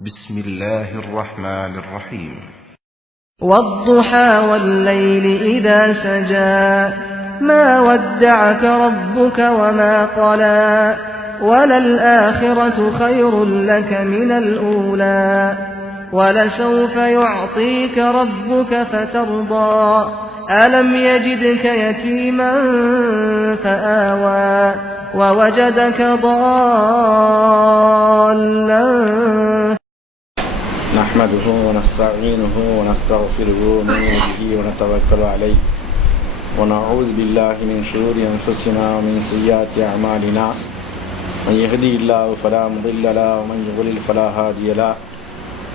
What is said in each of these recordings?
بسم الله الرحمن الرحيم والضحى والليل إذا سجى ما ودعك ربك وما قلى وللآخرة خير لك من الأولى ولسوف يعطيك ربك فترضى ألم يجدك يتيما فآوى ووجدك ضالا نحمده ونستعينه ونستغفره ونؤمن به ونتوكل عليه ونعوذ بالله من شرور أنفسنا ومن سيئات أعمالنا من يهدي الله فلا مضل له ومن يضلل فلا هادي له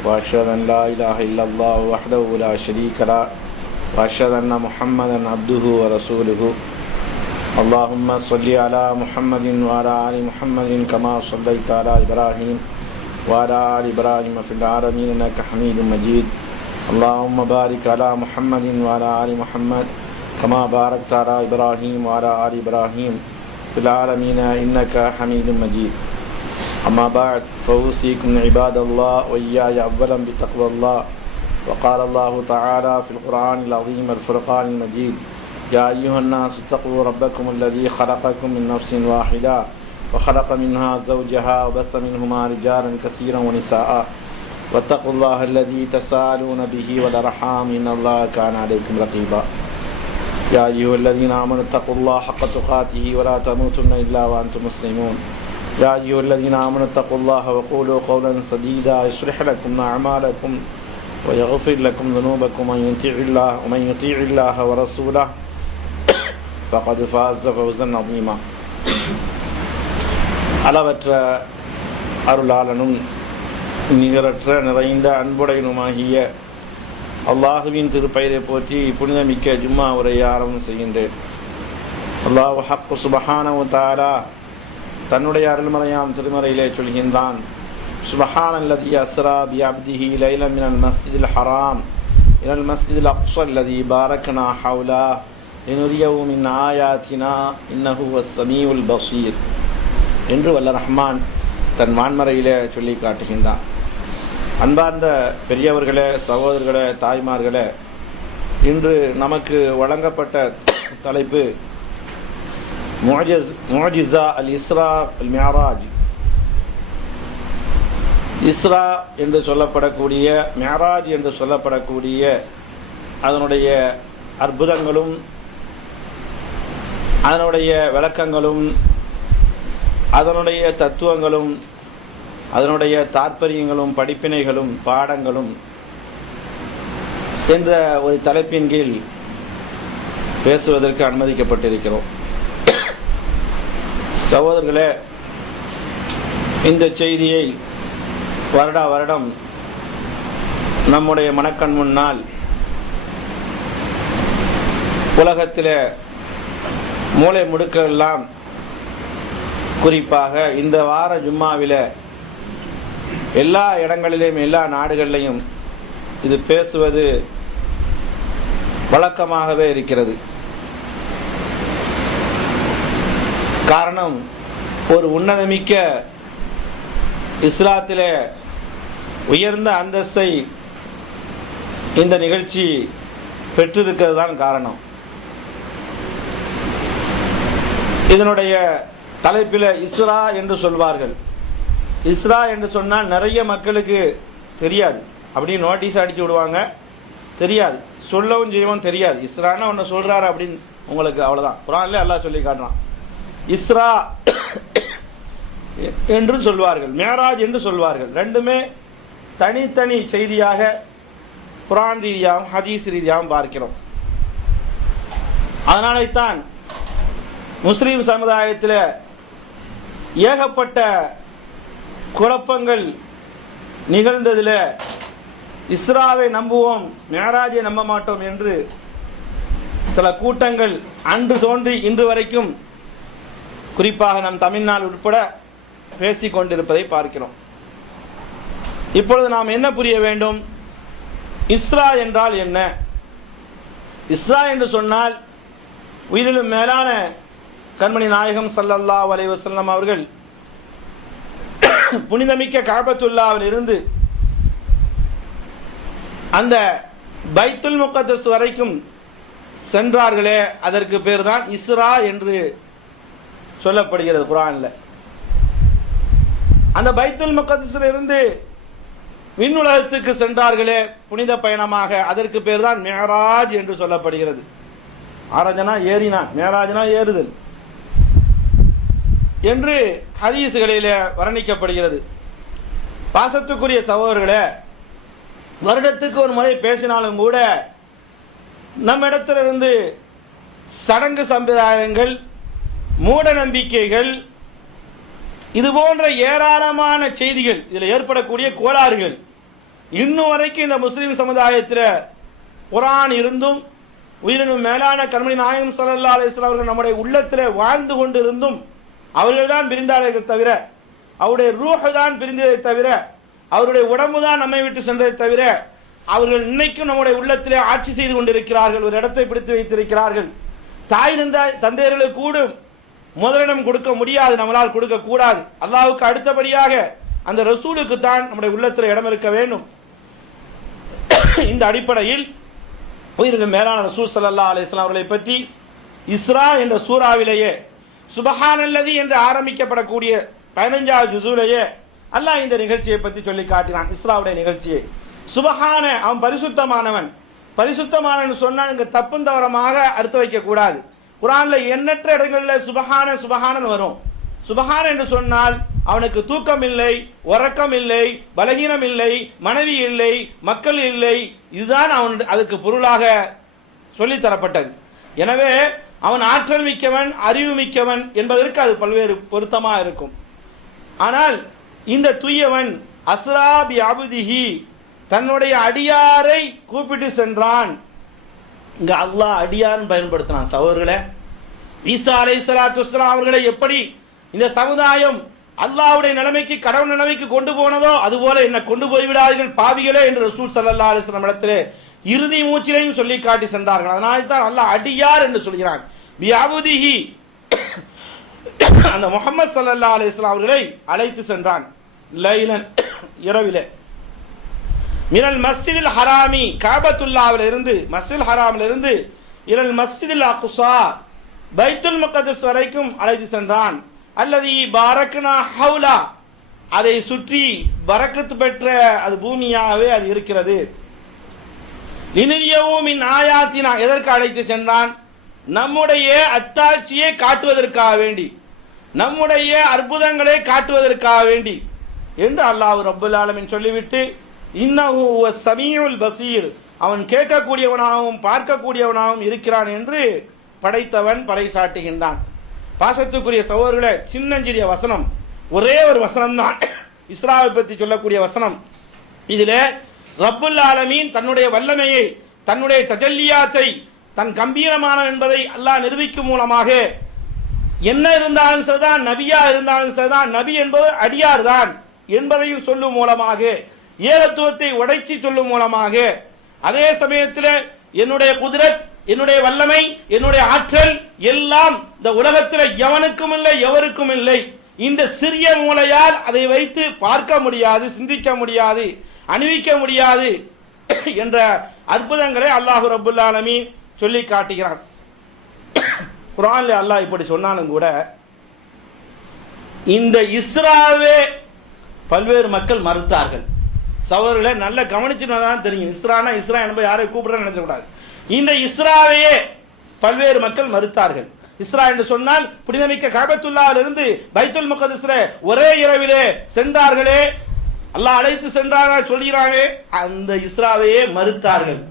وأشهد أن لا إله إلا الله وحده لا شريك له وأشهد أن محمدا عبده ورسوله اللهم صل على محمد وعلى آل محمد كما صليت على إبراهيم وعلى آل إبراهيم في العالمين إنك حميد مجيد اللهم بارك على محمد وعلى آل محمد كما باركت على إبراهيم وعلى آل إبراهيم في العالمين إنك حميد مجيد أما بعد فأوصيكم عباد الله وإياي أولا بتقوى الله وقال الله تعالى في القرآن العظيم الفرقان المجيد يا أيها الناس اتقوا ربكم الذي خلقكم من نفس واحدة وخلق منها زوجها وبث منهما رجالا كثيرا ونساء واتقوا الله الذي تساءلون به والأرحام إن الله كان عليكم رقيبا يا أيها الذين آمنوا اتقوا الله حق تقاته ولا تموتن إلا وأنتم مسلمون يا أيها الذين آمنوا اتقوا الله وقولوا قولا سديدا يصلح لكم أعمالكم ويغفر لكم ذنوبكم ومن يطيع الله ورسوله فقد فاز فوزا عظيما அளவற்ற அருளாளனும் நிகரற்ற நிறைந்த அன்புடையனுமாகிய அல்லாஹுவின் திருப்பெயரை போற்றி புனிதமிக்க ஜும்மா உரையை ஆரம்பம் செய்கின்றேன். அல்லாஹ் ஹக்கு சுபஹானஹு வ தஆலா தன்னுடைய அருள்மறையாம் திருமறையிலே சொல்கின்றான், சுபஹானல்லதி அஸ்ரா பிஅப்திஹி லைலன் மினல் மஸ்ஜிதில் ஹராம் இலல் மஸ்ஜிதில் அக்ஸா அல்லதி பாரக்னா ஹவ்லா லினுரியஹு மின் ஆயாத்தினா இன்னஹு வஸ்-ஸமீஉல் பஸீர் என்று வல்ல ரஹ்மான் தன் வான்மறையிலே சொல்லி காட்டுகின்றான். அன்பார்ந்த பெரியவர்களே, சகோதரர்களே, தாய்மார்களே, இன்று நமக்கு வழங்கப்பட்ட தலைப்பு முஅஜிஸா அல் இஸ்ரா அல் மிஅராஜ். இஸ்ரா என்று சொல்லப்படக்கூடிய, மிஅராஜ் என்று சொல்லப்படக்கூடிய அதனுடைய அற்புதங்களும் அதனுடைய விளக்கங்களும் அதனுடைய தத்துவங்களும் அதனுடைய தாற்பயங்களும் படிப்பினைகளும் பாடங்களும் என்ற ஒரு தலைப்பின் கீழ் பேசுவதற்கு அனுமதிக்கப்பட்டிருக்கிறோம். சகோதரர்களே, இந்த செய்தியை வருடா வருடம் நம்முடைய மனக்கண் முன்னால் உலகத்தில் மூலை முடுக்கெல்லாம், குறிப்பாக இந்த வார ஜும்மாவில் எல்லா இடங்களிலும் எல்லா நாடுகளிலையும் இது பேசுவது வழக்கமாகவே இருக்கிறது. காரணம், ஒரு உன்னதமிக்க இஸ்லாத்திலே உயர்ந்த அந்தஸ்தை இந்த நிகழ்ச்சி பெற்றிருக்கிறது தான் காரணம். இதனுடைய தலைப்பில் இஸ்ரா என்று சொல்வார்கள். இஸ்ரா என்று சொன்னால் நிறைய மக்களுக்கு தெரியாது. அப்படி நோட்டீஸ் அடிச்சு விடுவாங்க, தெரியாது, சொல்லவும் செய்யவும் தெரியாது. இஸ்ரான்னா ஒன்று சொல்றாரு அப்படின்னு உங்களுக்கு அவ்வளோதான். குர்ஆன்ல அல்லாஹ் சொல்லி காட்டுறான். இஸ்ரா என்று சொல்வார்கள், மிஅராஜ் என்று சொல்வார்கள். ரெண்டுமே தனித்தனி செய்தியாக குர்ஆன் ரீதியாகவும் ஹதீஸ் ரீதியாகவும் பார்க்கிறோம். அதனாலே தான் முஸ்லிம் சமுதாயத்தில் ஏகப்பட்ட குழப்பங்கள் நிகழ்ந்ததில் இஸ்ராவை நம்புவோம், மிஅராஜை நம்ப மாட்டோம் என்று சில கூட்டங்கள் அன்று தோன்றி இன்று வரைக்கும், குறிப்பாக நம் தமிழ்நாடு உட்பட பேசிக் கொண்டிருப்பதை பார்க்கிறோம். இப்பொழுது நாம் என்ன புரிய வேண்டும்? இஸ்ரா என்றால் என்ன? இஸ்ரா என்று சொன்னால் உயிரிலும் மேலான கண்மணி நாயகம் ஸல்லல்லாஹு அலைஹி வஸல்லம் அவர்கள் புனிதமிக்க கஅபத்துல்லாஹ்வில் இருந்து அந்த பைத்துல் முகத்தஸ் வரைக்கும் சென்றார்களே, அதற்கு பேர் தான் இஸ்ரா என்று சொல்லப்படுகிறது குர்ஆன்ல. அந்த பைத்துல் முகத்தஸ்ல இருந்து விண்ணுலகத்துக்கு சென்றார்களே புனித பயணமாக, அதற்கு பேர் தான் மிஅராஜ் என்று சொல்லப்படுகிறது. ஆராஜனா ஏறினான், மிஅராஜ்னா ஏறுதல் என்று ஹதீஸ்களிலே வர்ணிக்கப்படுகிறது. பாசத்துக்குரிய சகோதரர்களே, வருடத்துக்கு ஒரு முறை பேசினாலும் கூட நம்மிடத்திலிருந்து சடங்கு சம்பிரதாயங்கள், மூட நம்பிக்கைகள், இது போன்ற ஏராளமான செய்திகள், இதில் ஏற்படக்கூடிய கோளாறுகள் இன்னும் வரைக்கும் இந்த முஸ்லிம் சமுதாயத்தில் குர்ஆன் இருந்தும் உயிரினும் மேலான கண்மணி நாயகம் ஸல்லல்லாஹு அலைஹி வஸல்லம் அவர்கள் நம்முடைய உள்ளத்தில் வாழ்ந்து கொண்டு இருந்தும் அவர்கள்தான் பிரிந்தார்கள் தவிர, அவருடைய ரூஹ் தான் பிரிந்ததை தவிர, அவருடைய உடம்பு தான் நம்மை விட்டு சென்றதை தவிர, அவர்கள் இன்னைக்கும் நம்முடைய உள்ளத்திலே ஆட்சி செய்து கொண்டிருக்கிறார்கள், ஒரு இடத்தை பிடித்து வைத்திருக்கிறார்கள். தாய் தந்தையர்களுக்கு கூட முதலிடம் கொடுக்க முடியாது, நம்மளால் கொடுக்க கூடாது. அல்லாஹ்வுக்கு அடுத்தபடியாக அந்த ரசூலுக்கு தான் நம்முடைய உள்ளத்தில் இடம் இருக்க வேண்டும். இந்த அடிப்படையில் உயிருக்கு மேலான ரசூல் ஸல்லல்லாஹு அலைஹி வஸல்லம் அவர்களை பற்றி இஸ்ரா என்ற சூறாவிலேயே சுபஹானல்லதி என்று ஆரம்பிக்கப்படக்கூடிய 15வது ஜுஸுவிலேயே அல்லாஹ் இந்த நிகழ்ச்சியை பற்றி சொல்லி காட்டினான். இஸ்ராவுடைய நிகழ்ச்சியை சுபஹான, அவன் பரிசுத்தமானவன். பரிசுத்தமானவன் சொன்னா இங்க தப்பும் தவறமாக அர்த்தம் வைக்க கூடாது. குர்ஆன்ல எண்ணற்ற இடங்களில் சுபஹான சுபஹானன் வரும். சுபஹான என்று சொன்னால் அவனுக்கு தூக்கம் இல்லை, உறக்கம் இல்லை, பலகீனம் இல்லை, மனைவி இல்லை, மக்கள் இல்லை, இதுதான் அவன் அதுக்கு பொருளாக சொல்லித்தரப்பட்டது. எனவே அவன் ஆற்றல் மிக்கவன், அறிவு மிக்கவன் என்பதற்கு அது பல்வேறு பொருத்தமா இருக்கும். ஆனால் இந்த தூயவன் அஸ்ரா பி அப்திஹி, தன்னுடைய அடியாரை கூப்பிட்டு சென்றான். இங்க அல்லாஹ் அடியார்னு பயன்படுத்தினான். சகோதரர்களே, ஈசா அலைஹிஸ்ஸலாத்து வஸ்ஸலாம் அவர்களை எப்படி இந்த சமுதாயம் அல்லாஹ்வுடைய நிலைமைக்கு, கடவுள் நிலைமைக்கு கொண்டு போனதோ அதுபோல என்ன கொண்டு போய்விடாதீர்கள் பாவிகளே என்று ரசூல் ஸல்லல்லாஹு அலைஹி வஸல்லம் இடத்திலே இறுதி மூச்சிலையும் சொல்லி காட்டி சென்றார்கள். அதனால தான் அல்லாஹ் அடியார் என்று சொல்கிறான். பி அப்திஹி, அந்த முஹம்மது ஸல்லல்லாஹு அலைஹி வஸல்லம் அவர்களை அழைத்து சென்றான். லைலன், இரவிலே, மினல் மஸ்ஜிதில் ஹராமி, காபத்துல்லாஹ்வில இருந்து, மஸ்ஜிதுல் ஹராமில் இருந்து, இலல் மஸ்ஜிதில் அக்ஸா, பைத்துல் முகத்தஸ் வரைக்கும் அழைத்து சென்றான். அல்லதி பாரக்னா ஹவுலா, அதை சுற்றி பரக்கத்து பெற்ற அது பூமியாகவே அது இருக்கிறது. லினுரியவும் மின் ஆயாத்தினா, எதற்கு அழைத்து சென்றான்? நம்முடைய அத்தாட்சியை காட்டுவதற்காக வேண்டி, நம்முடைய அற்புதங்களை காட்டுவதற்காக வேண்டி என்று அல்லாஹ் ரப்பல் ஆலமீன் சொல்லிவிட்டு, இன்னஹு ஹுவஸ் ஸமீஉல் பஸீர், அவன் கேட்கக்கூடியவனாகவும் பார்க்கக்கூடியவனாகவும் இருக்கிறான் என்று படைத்தவன் பறைசாட்டுகின்றான். பாசத்துக்குரிய சகோதரர்களே, சின்னஞ்சிறிய வசனம், ஒரே ஒரு வசனம் தான் இஸ்ராவை பற்றி சொல்லக்கூடிய வசனம். இதிலே ரப்புல் ஆலமீன் தன்னுடைய வல்லமையை, தன்னுடைய தஜல்லியாத்தை, தன் கம்பீரமானவன் என்பதை அல்லாஹ் நிரூபிக்கும் மூலமாக, என்ன இருந்தாலும் சரிதான், நபியா இருந்தாலும் சரிதான், நபி என்பது அடியார் தான் என்பதையும் சொல்லும் மூலமாக, ஏகத்துவத்தை உடைச்சி சொல்லும் மூலமாக, அதே சமயத்தில் என்னுடைய குதிரத், என்னுடைய வல்லமை, என்னுடைய ஆற்றல் எல்லாம் இந்த உலகத்தில் எவனுக்கும் இல்லை, எவருக்கும் இல்லை, இந்த சிறிய மூளையால் அதை வைத்து பார்க்க முடியாது, சிந்திக்க முடியாது, அணிவிக்க முடியாது என்ற அற்புதங்களை அல்லாஹ் ரப்புல் ஆலமீன் சொல்லி காட்டுகிறான். குர்ஆன்ல அல்லாஹ் இப்படி சொன்னாலும் கூட இந்த இஸ்ராவே பல்வேறு மக்கள் மறுத்தார்கள். சகோதரர்களே, நல்ல கவனிச்சுதான் தெரியும். இஸ்ரானா இஸ்ரா என்பது யாரை கூப்பிடுறேன்னு நினைச்சக்கூடாது. இந்த இஸ்ராவையே பல்வேறு மக்கள் மறுத்தார்கள். இஸ்ரா என்று சொன்னால் புனிதமிக்க காபத்துல்லாஹ்வில் இருந்து பைத்துல் முகத்தஸ்ல ஒரே இரவிலே சென்றார்களே, அல்லாஹ் அழைத்து சென்றார்கள் சொல்கிறானே, அந்த இஸ்ராவையே மறுத்தார்கள்.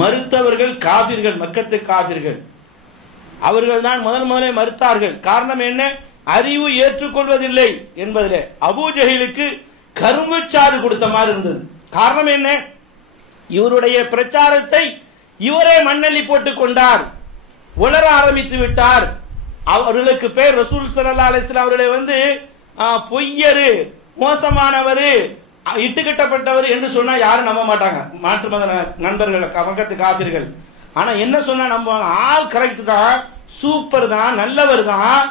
மறுத்தவர்கள் காபிர்கள், மக்கத்து காபிர்கள். அவர்கள் தான் முதலே மறுத்தார்கள். காரணம் என்ன? அறிவு ஏற்றுக்கொள்வதில்லை என்பதிலே அபூ ஜஹலுக்கு கரும்பு சாறு கொடுத்த மாதிரி இருந்தது. காரணம் என்ன? இவருடைய பிரச்சாரத்தை இவரே மண்ணள்ளி போட்டுக் கொண்டார், உலர ஆரம்பித்து விட்டார். அவர்களுக்கு பேர் ரசூல் ஸல்லல்லாஹு அலைஹி வஸல்லம் அவர்களை பொய்யரு, மோசமானவர், இட்டுக்கட்டப்பட்டவர் என்று சொன்னா யாரும் நம்ப மாட்டாங்க, மாற்று மத நண்பர்கள், பக்கத்து காபிர்கள். ஆனா என்ன சொன்னா நம்புவாங்க? ஆள் கரெக்ட் தான், சூப்பர் தான், நல்லவர் தான்,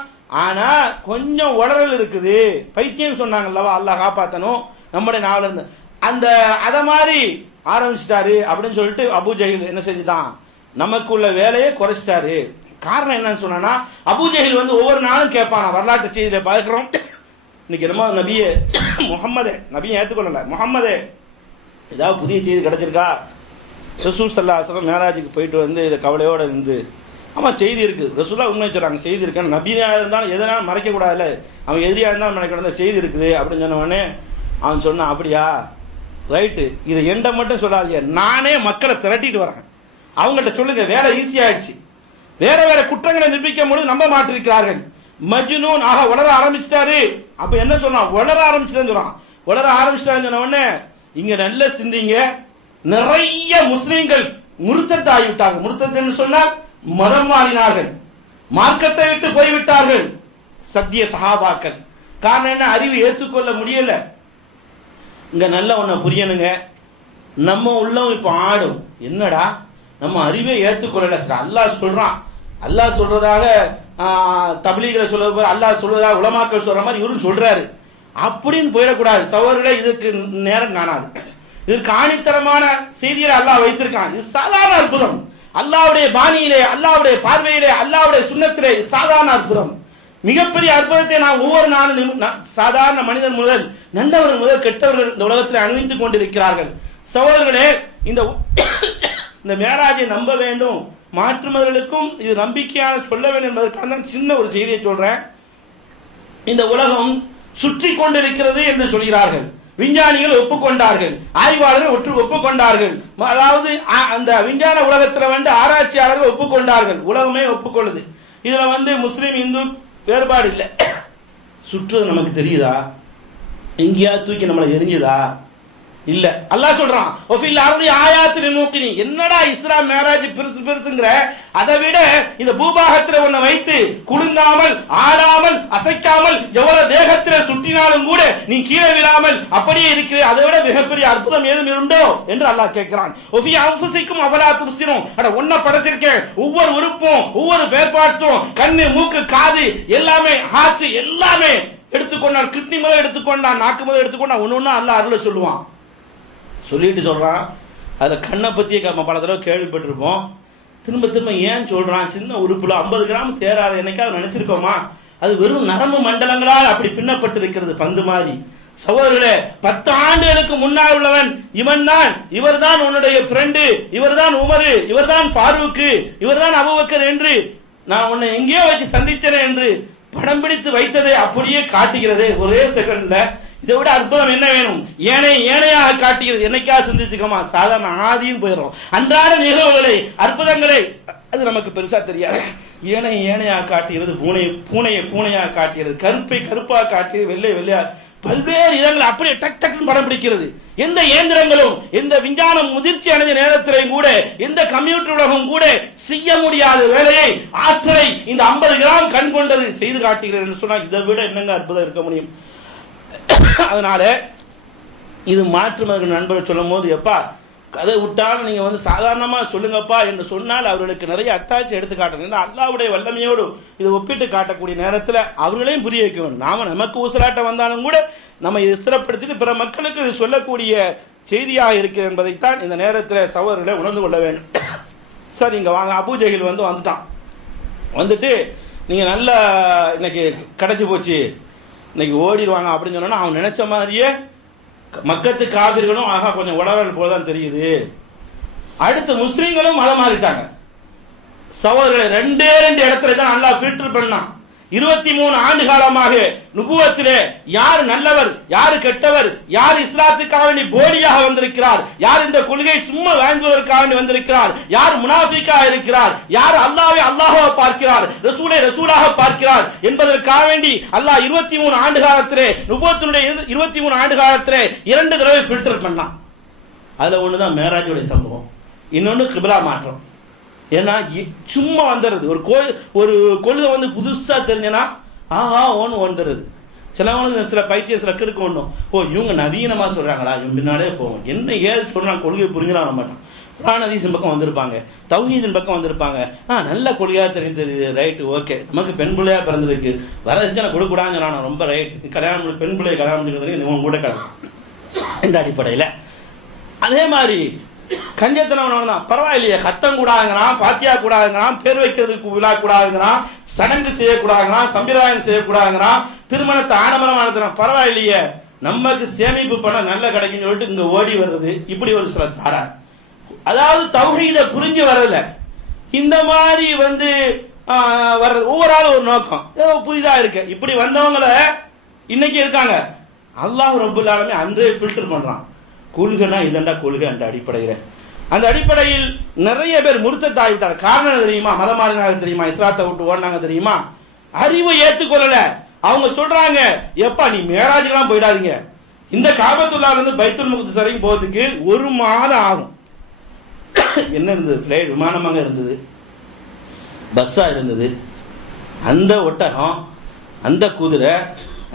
ஆனா கொஞ்சம் உளறல் இருக்குது, பைத்தியம் சொன்னாங்கல்லவா, அல்லாஹ் காப்பாத்தணும், நம்முடைய நாவல இருந்து அந்த அத மாதிரி ஆரம்பிச்சிட்டாரு அப்படின்னு சொல்லிட்டு அபூ ஜஹில் என்ன செஞ்சுட்டான், நமக்குள்ள வேலையை குறைச்சிட்டாரு. காரணம் என்னன்னு சொன்னா, அபூ ஜஹில் வந்து ஒவ்வொரு நாளும் கேட்பான். வரலாற்று செய்தியில பார்க்கிறோம், இன்னைக்கு என்னமோ நபியே முகம்மதே, நபியை ஏற்றுக்கொள்ளல, முகம்மதே ஏதாவது புதிய செய்தி கிடைச்சிருக்கா? ரசூல் ஸல்லல்லாஹு அலைஹி வஸல்லம் மேராஜுக்கு போயிட்டு வந்து இதை கவலையோட இருந்து, ஆமா செய்தி இருக்கு, ரசூலா உண்மை சொல்றாங்க, செய்தி இருக்கு, நபியா இருந்தாலும் எதனாலும் மறைக்க கூடாதுல்ல, அவன் எதிரியா இருந்தாலும் மறைக்க கூடாது, செய்தி இருக்குது அப்படின்னு சொன்ன உடனே அவன் சொன்னான், அப்படியா ரைட்டு, இதை என்கிட்ட மட்டும் சொல்லாதீங்க, நானே மக்களை திரட்டிட்டு வரேன், அவங்கள்ட்ட சொல்லுங்க, வேலை ஈஸி ஆயிடுச்சு. வேற வேற குற்றங்களை நிரூபிக்கும் போது நம்ப மாட்டிருக்கிறார்கள். மஜ்னூன் ஆக வளர ஆரம்பிச்சிட்டாரு. அப்ப என்ன சொன்னான், வளர ஆரம்பிச்சுட்டேன்னு சொல்றான். வளர ஆரம்பிச்சிட்டான்னு சொன்ன உடனே இங்க நல்ல சிந்திங்க, நிறைய முஸ்லிம்கள் முர்த்தத் ஆகிவிட்டாங்க. முர்த்தத் சொன்னால் மதம் மாறினார்கள், மார்க்கத்தை விட்டு போய்விட்டார்கள் சத்திய சஹாபாக்கள். காரணம் என்ன, அறிவு ஏற்றுக்கொள்ள முடியல. இங்க நல்ல ஒண்ண புரியணுங்க, நம்ம உள்ளம் இப்ப ஆடும், என்னடா நம்ம அறிவை ஏற்றுக்கொள்ளல. அல்லாஹ் சொல்றான், அல்லாஹ் சொல்றதாக தப்லீக்ல சொல்ற, அல்லாஹ் சொல்றதாக உலமாக்கள் சொல்ற மாதிரி இவரும் சொல்றாரு அப்படின்னு போயிடக்கூடாது சகோதரர்களே. இதுக்கு நேரம் காணாது. இதுக்கு ஆணித்தரமான செய்தியை அல்லாஹ் வைத்திருக்கான். இது சாதாரண அற்புதம், அல்லாஹ்வுடைய பாணியிலே, அல்லாஹ்வுடைய பார்வையிலே, அல்லாஹ்வுடைய சுன்னத்திலே சாதாரண அற்புதம். மிகப்பெரிய அற்புதத்தை நாம் ஒவ்வொரு நாளும் சாதாரண மனிதன் முதல் நல்லவர்கள் முதல் கெட்டவர்கள் இந்த உலகத்தில் அனுபவித்துக் கொண்டிருக்கிறார்கள். சகோதரர்களே, இந்த மேராஜை நம்ப வேண்டும், மாற்றுமவர்களுக்கும் இது நம்பிக்கையான சொல்ல வேண்டும் என்பதற்காக தான் சின்ன ஒரு செய்தியை சொல்றேன். இந்த உலகம் சுற்றி கொண்டிருக்கிறது என்று சொல்கிறார்கள், விஞ்ஞானிகள் ஒப்புக்கொண்டார்கள், ஆய்வாளர்கள் ஒப்புக்கொண்டார்கள். அதாவது அந்த விஞ்ஞான உலகத்தில் வந்து ஆராய்ச்சியாளர்கள் ஒப்புக்கொண்டார்கள், உலகமே ஒப்புக்கொள்ளுது. இதுல வந்து முஸ்லீம் இந்து வேறுபாடு இல்லை. சுற்றுறது நமக்கு தெரியுதா? எங்கேயா தூக்கி நம்மளை எரிஞ்சுதா? இல்ல. அல்லாஹ் சொல்றான், என்னடா இஸ்லாம் மேராஜ் பெருசு பெருசுங்கிற, அதை விட இந்த பூபாகத்தில் ஒன்ன வைத்து குலுங்காமல் ஆடாமல் அசைக்காமல் எவ்வளவு தேகத்தில் சுற்றினாலும் கூட நீ கீழே விழாமல் அப்படியே இருக்கிற, அதை விட மிகப்பெரிய அற்புதம் ஏதும் உண்டோ என்று அல்லாஹ் கேட்கிறான். அவலா துர்சிரும், ஒன்ன படைச்சிருக்கேன், ஒவ்வொரு உறுப்பும் ஒவ்வொரு பேர்பாட்ஸும், கண்ணு மூக்கு காது எல்லாமே, ஹார்ட் எல்லாமே எடுத்துக்கொண்டான், கிட்னி முதல் எடுத்துக்கொண்டான், நாக்கு முதல் எடுத்துக்கொண்டான், ஒன்னு ஒன்னு அல்லாஹ் அருள சொல்லுவான். சொல்லிட்டு சொல்றான், அதுல கண்ணை பத்தி பல தடவை கேள்விப்பட்டிருப்போம், திரும்ப திரும்ப ஏன் சொல்றான், சின்ன உறுப்புல 50 கிராம் தேராத என்னைக்காவது நினைச்சிருக்கோமா? அது வெறும் நரம்பு மண்டலங்களால் அப்படி பின்னப்பட்டு இருக்கிறது, பந்து மாதிரி. சகோதரர்களே, 10 ஆண்டுகளுக்கு முன்னால் உள்ளவன் இவன் தான், இவர் தான் உன்னுடைய ஃப்ரெண்டு, இவர் தான் உமரு, இவர் தான் ஃபாரூக், இவர் தான் அபூபக்கர் என்று நான் உன்னை எங்கேயோ வச்சு சந்திச்சேன் என்று படம் பிடித்து வைத்ததை அப்படியே காட்டுகிறது ஒரே செகண்ட்ல. இதை விட அற்புதம் என்ன வேணும்? ஏனையாக காட்டுகிறது. என்னைக்கா சிந்திச்சுக்கோமா, சாதாரண ஆதியும் போயிடும். அன்றாட நிகழ்வுகளை, அற்புதங்களை அது நமக்கு பெருசா தெரியாது. ஏனையாக காட்டுகிறது, பூனையை பூனையாக காட்டுகிறது, கருப்பை கருப்பாக காட்டுகிறது, வெள்ளை வெள்ளையா, பல்வேறு இடங்கள் அப்படியே டக் டக் படம் பிடிக்கிறது. எந்த இயந்திரங்களும், எந்த விஞ்ஞானம் முதிர்ச்சி அடைந்த நேரத்திலையும் கூட, எந்த கம்ப்யூட்டர் உலகம் கூட செய்ய முடியாத வேலையை, ஆற்றலை இந்த 50 கிராம் கண் கொண்டது செய்து காட்டுகிறது என்று சொன்னா இதை விட என்னங்க அற்புதம் இருக்க முடியும்? அதனால இது மாற்றுமர்கள் நண்பர்கள் சொல்லும் போது, எப்பா கதை விட்டாலும் நீங்க வந்து சாதாரணமா சொல்லுங்கப்பா என்று சொன்னால் அவர்களுக்கு நிறைய அத்தாட்சி எடுத்து காட்டணும். அல்லாஹ்வுடைய வல்லமையோடு இதை ஒப்பிட்டு காட்டக்கூடிய நேரத்தில் அவர்களையும் புரிய வைக்க வேண்டும். நாம நமக்கு ஊசலாட்டம் வந்தாலும் கூட நம்ம இதை ஸ்திரப்படுத்திட்டு பிற மக்களுக்கு இது சொல்லக்கூடிய செய்தியாக இருக்கு என்பதைத்தான் இந்த நேரத்தில் சகோதரர்களை உணர்ந்து கொள்ள வேண்டும். சார் இங்க வாங்க, அபூ ஜஹில் வந்துட்டான். வந்துட்டு நீங்க நல்லா இன்னைக்கு கிடைச்சி போச்சு, இன்னைக்கு ஓடிடுவாங்க அப்படின்னு சொன்னா, அவன் நினைச்ச மாதிரியே மக்கத்து காபிர்களும் ஆகா கொஞ்சம் உளறல் போலதான் தெரியுது. அடுத்து முஸ்லிம்களும் மதம் மாறிட்டாங்க. சகோதரர்களை 2 இடத்துல தான் அல்லாஹ் ஃபில்டர் பண்ணான். 23 ஆண்டு காலமாக நுபுவத்திலே யார் நல்லவர், யாரு கெட்டவர், யார் இஸ்லாத்துக்காக வேண்டி போலியாக வந்திருக்கிறார், யார் இந்த கொள்கை சும்மா வாங்குவதற்காக வந்திருக்கிறார், யார் முனாஃபிக்காக இருக்கிறார், யார் அல்லாஹ்வை அல்லாஹ்வாக பார்க்கிறார், ரசூலை ரசூலாக பார்க்கிறார் என்பதற்காக வேண்டி அல்லாஹ் 23 ஆண்டு காலத்திலே, நுபுவத்தினுடைய 23 ஆண்டு காலத்திலே 2 தடவை ஃபில்டர் பண்ணான். அதுல ஒண்ணுதான் மேராஜுடைய சம்பவம், இன்னொன்னு கிப்லா மாற்றம். ஏன்னா சும்மா வந்துடுறது, ஒரு கொள்கை வந்து புதுசா தெரிஞ்சனா ஆஹா ஒன்று வந்துடுறது. சிலவனுக்கு சில பைத்தியம் சில கிறுக்கு ஒன்றும், இவங்க நவீனமா சொல்றாங்களா, இவங்க பின்னாலே போவோம், என்ன ஏது சொல்றாங்க, கொள்கை புரிஞ்சிட மாட்டான். குர்ஆன் ஹதீஸின் பக்கம் வந்திருப்பாங்க, தௌஹீதின் பக்கம் வந்திருப்பாங்க, நல்ல கொள்கையா தெரிஞ்சு ரைட்டு ஓகே, நமக்கு பெண் பிள்ளையா பிறந்திருக்கு, வர இருந்துச்சு கொடுக்கூடாதுன்னு ரொம்ப ரைட், கல்யாணம் பெண் பிள்ளையை கல்யாணம் பண்ணிக்கிறது இவங்க கூட இந்த அடிப்படையில் அதே மாதிரி கஞ்சத்தனம் தான் பரவாயில்லையே, ஹத்தம் கூடாதுங்கிறான், பாத்தியா கூடாதுங்கிறான், பேர் வைக்கிறதுக்கு விழா கூடாதுங்கிறான், சடங்கு செய்யக்கூடாதுங்கிறான், சம்பிரதாயம் செய்யக்கூடாதுங்கிறான், திருமணத்தை ஆடம்பரமா நடத்துறான், பரவாயில்லையே நமக்கு சேமிப்பு பணம் நல்ல கிடைக்குன்னு சொல்லிட்டு இங்க ஓடி வர்றது. இப்படி ஒரு சில சாரா, அதாவது தௌஹீத புரிஞ்சு வரல. இந்த மாதிரி வர்றது ஒவ்வொரு ஆளும் ஒரு நோக்கம் புதிதா இருக்கு. இப்படி வந்தவங்கள இன்னைக்கு இருக்காங்க. அல்லாஹ் ரப்பல் ஆலமீன் அன்றே ஃபில்டர் பண்றான். கொள்கைனா இதண்டா கொள்கை என்ற அடிப்படையில், அந்த அடிப்படையில் நிறைய பேர் முர்த்தத் ஆகிவிட்டார். காரணம் தெரியுமா? மதம் மாறினாங்க தெரியுமா? இஸ்லாத்தை விட்டு ஓடினாங்க தெரியுமா? அறிவை ஏற்றுக்கொள்ளல. அவங்க சொல்றாங்க, எப்பா நீ மேராஜுக்கெல்லாம் போயிடாதீங்க, இந்த காபத்துல்லாஹ்ல இருந்து பைத்துல் முக்தஸ் வரைக்கும் போறதுக்கு 1 மாதம் ஆகும். என்ன இருந்தது? பிளைட் விமானமாக இருந்தது, பஸ்ஸா இருந்தது. அந்த ஒட்டகம், அந்த குதிரை,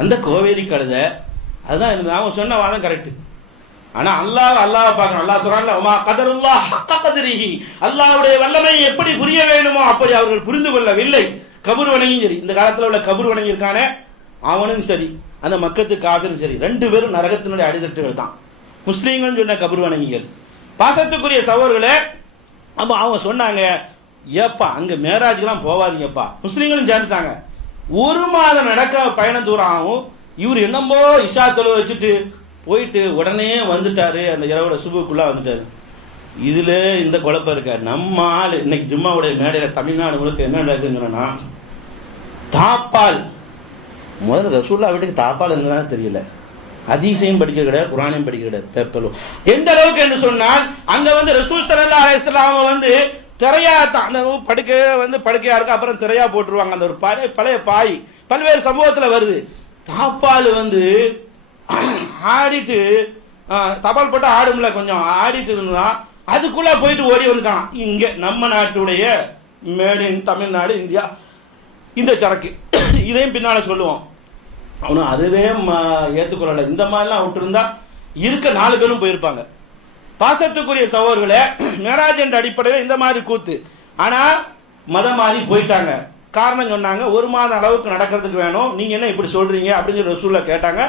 அந்த கோவேரி கழுதை, அதுதான் இருந்தது. அவங்க சொன்ன வாதம் கரெக்ட். ஆனா அல்லாஹ் பார்க்கணும். அல்லாஹ் சொல்றான்ல, வமா கதருல்லாஹ் ஹக்க கத்ரிஹி, அல்லாஹ்வுடைய வல்லமை எப்படி புரிய வேண்டுமோ அப்படி அவர்கள் புரிந்து கொள்ளவில்லை. கபர் வணங்கியும் சரி, இந்த காலத்தில் உள்ள கபர் வணங்கி இருக்கானே அவனும் சரி, அந்த மக்கத்து காபிரும் சரி, 2 பேரும் நரகத்தினுடைய அடித்தட்டுகள் தான். முஸ்லீம்கள் சொன்ன கபர் வணங்கிகள். பாசத்துக்குரிய சகோதரர்களே, அப்ப அவங்க சொன்னாங்க, ஏப்பா அங்க மேராஜுக்கெல்லாம் போவாதீங்கப்பா. முஸ்லீம்களும் சேர்ந்துட்டாங்க. 1 மாதம் நடக்க பயண தூரம் ஆகும். இவர் என்னமோ இஷா தொழுவை வச்சுட்டு போயிட்டு உடனே வந்துட்டாரு, அந்த இரவோட சுபுக்குள்ள வந்துட்டாரு. இதுல இந்த குழப்பம் இருக்க. நம்ம ஆள் இன்னைக்கு ஜும்மாவுடைய மேடையில தமிழ்நாடு முழுக்க என்ன நடக்குதுன்னா, தாப்பால் முதல்ல ரசூல்லா வீட்டுக்கு தாப்பால் இருந்ததுன்னு தெரியல, ஹதீஸையும் படிக்க கிடையாது, குர்ஆனையும் படிக்க கிடையாது, பேப்பரும். எந்த அளவுக்கு என்று சொன்னால், அங்க ரசூல் ஸல்லல்லாஹு அலைஹி வஸல்லம் திரையா அந்த படுக்கையா இருக்கு, அப்புறம் திரையா போட்டுருவாங்க. அந்த ஒரு பழைய பாய் பல்வேறு சமூகத்துல வருது. தாப்பால் ஆடிட்டு தபால் போட்டு ஆடும்ல, கொஞ்சம் ஆடிட்டு இருந்தா அதுக்குள்ள போயிட்டு ஓடி வந்துட்டான். இங்க நம்ம நாட்டுடைய மேட் இன் தமிழ்நாடு இந்தியா இந்த சரக்கு, இதையும் பின்னால சொல்லுவோம். அவனும் அதுவே ஏற்றுக்கொள்ளல. இந்த மாதிரிலாம் விட்டு இருந்தா இருக்க 4 பேரும் போயிருப்பாங்க. பாசத்துக்குரிய சகோதரர்களே, மேராஜ் என்ற அடிப்படையில் இந்த மாதிரி கூத்து. ஆனா மதம் மாறி போயிட்டாங்க. காரணம் சொன்னாங்க, 1 மாதம் அளவுக்கு நடக்கிறதுக்கு வேணும், நீங்க என்ன இப்படி சொல்றீங்க அப்படின்னு சொல்லி ரசூலுல்லா கேட்டாங்க.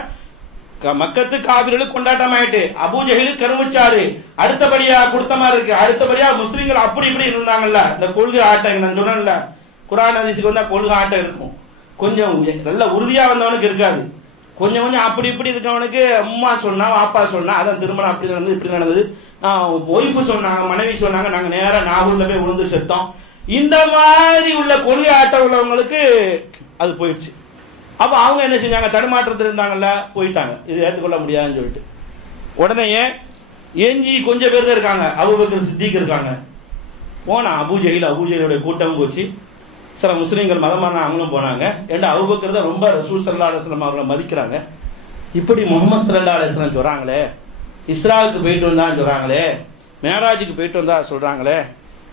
மக்கத்து காபிர்களுக்கு கொண்டாட்டம் ஆயிட்டு, அபூ ஜஹில் கருமிச்சாரு, அடுத்தபடியா கொடுத்த மாதிரி இருக்கு. அடுத்தபடியா முஸ்லீம்கள் அப்படி இப்படி இருந்தாங்கல்ல, இந்த கொள்கை ஆட்டம் நான் சொன்னேன்ல, குர்ஆன் ஹதீஸுக்கு வந்தா கொள்கை ஆட்டம் இருக்கும். கொஞ்சம் நல்ல உறுதியா வந்தவனுக்கு இருக்காது. கொஞ்சம் அப்படி இப்படி இருக்கவனுக்கு அம்மா சொன்னா, அப்பா சொன்னா, அதான் திருமணம் அப்படி நடந்தது இப்படி நடந்தது, ஒய்ஃபு சொன்னாங்க, மனைவி சொன்னாங்க, நாங்க நேரா நாகூர்ல போய் விழுந்து செத்தோம். இந்த மாதிரி உள்ள கொள்கை ஆட்டம் உள்ளவங்களுக்கு அது போயிடுச்சு. அப்ப அவங்க என்ன செஞ்சாங்க? தடுமாற்றத்தில் இருந்தாங்கல்ல, போயிட்டாங்க. இது ஏற்றுக்கொள்ள முடியாதுன்னு சொல்லிட்டு உடனே எஞ்சி கொஞ்சம் பேர் தான் இருக்காங்க. அபூபக்கர் சித்திக் இருக்காங்க. போனா அபூஜஹிலுடைய கூட்டம் போச்சு. சில முஸ்லீம்கள் மதமான அவங்களும் போனாங்க. ஏன்னா அபூபக்கர் தான் ரொம்ப ரசூல் ஸல்லல்லாஹு அலைஹி வஸல்லம் அவங்களை மதிக்கிறாங்க. இப்படி முஹம்மது ஸல்லல்லாஹு அலைஹி வஸல்லம் சொல்றாங்களே, இஸ்ராவுக்கு போயிட்டு வந்தான்னு சொல்றாங்களே, மேராஜுக்கு போயிட்டு வந்தா சொல்றாங்களே,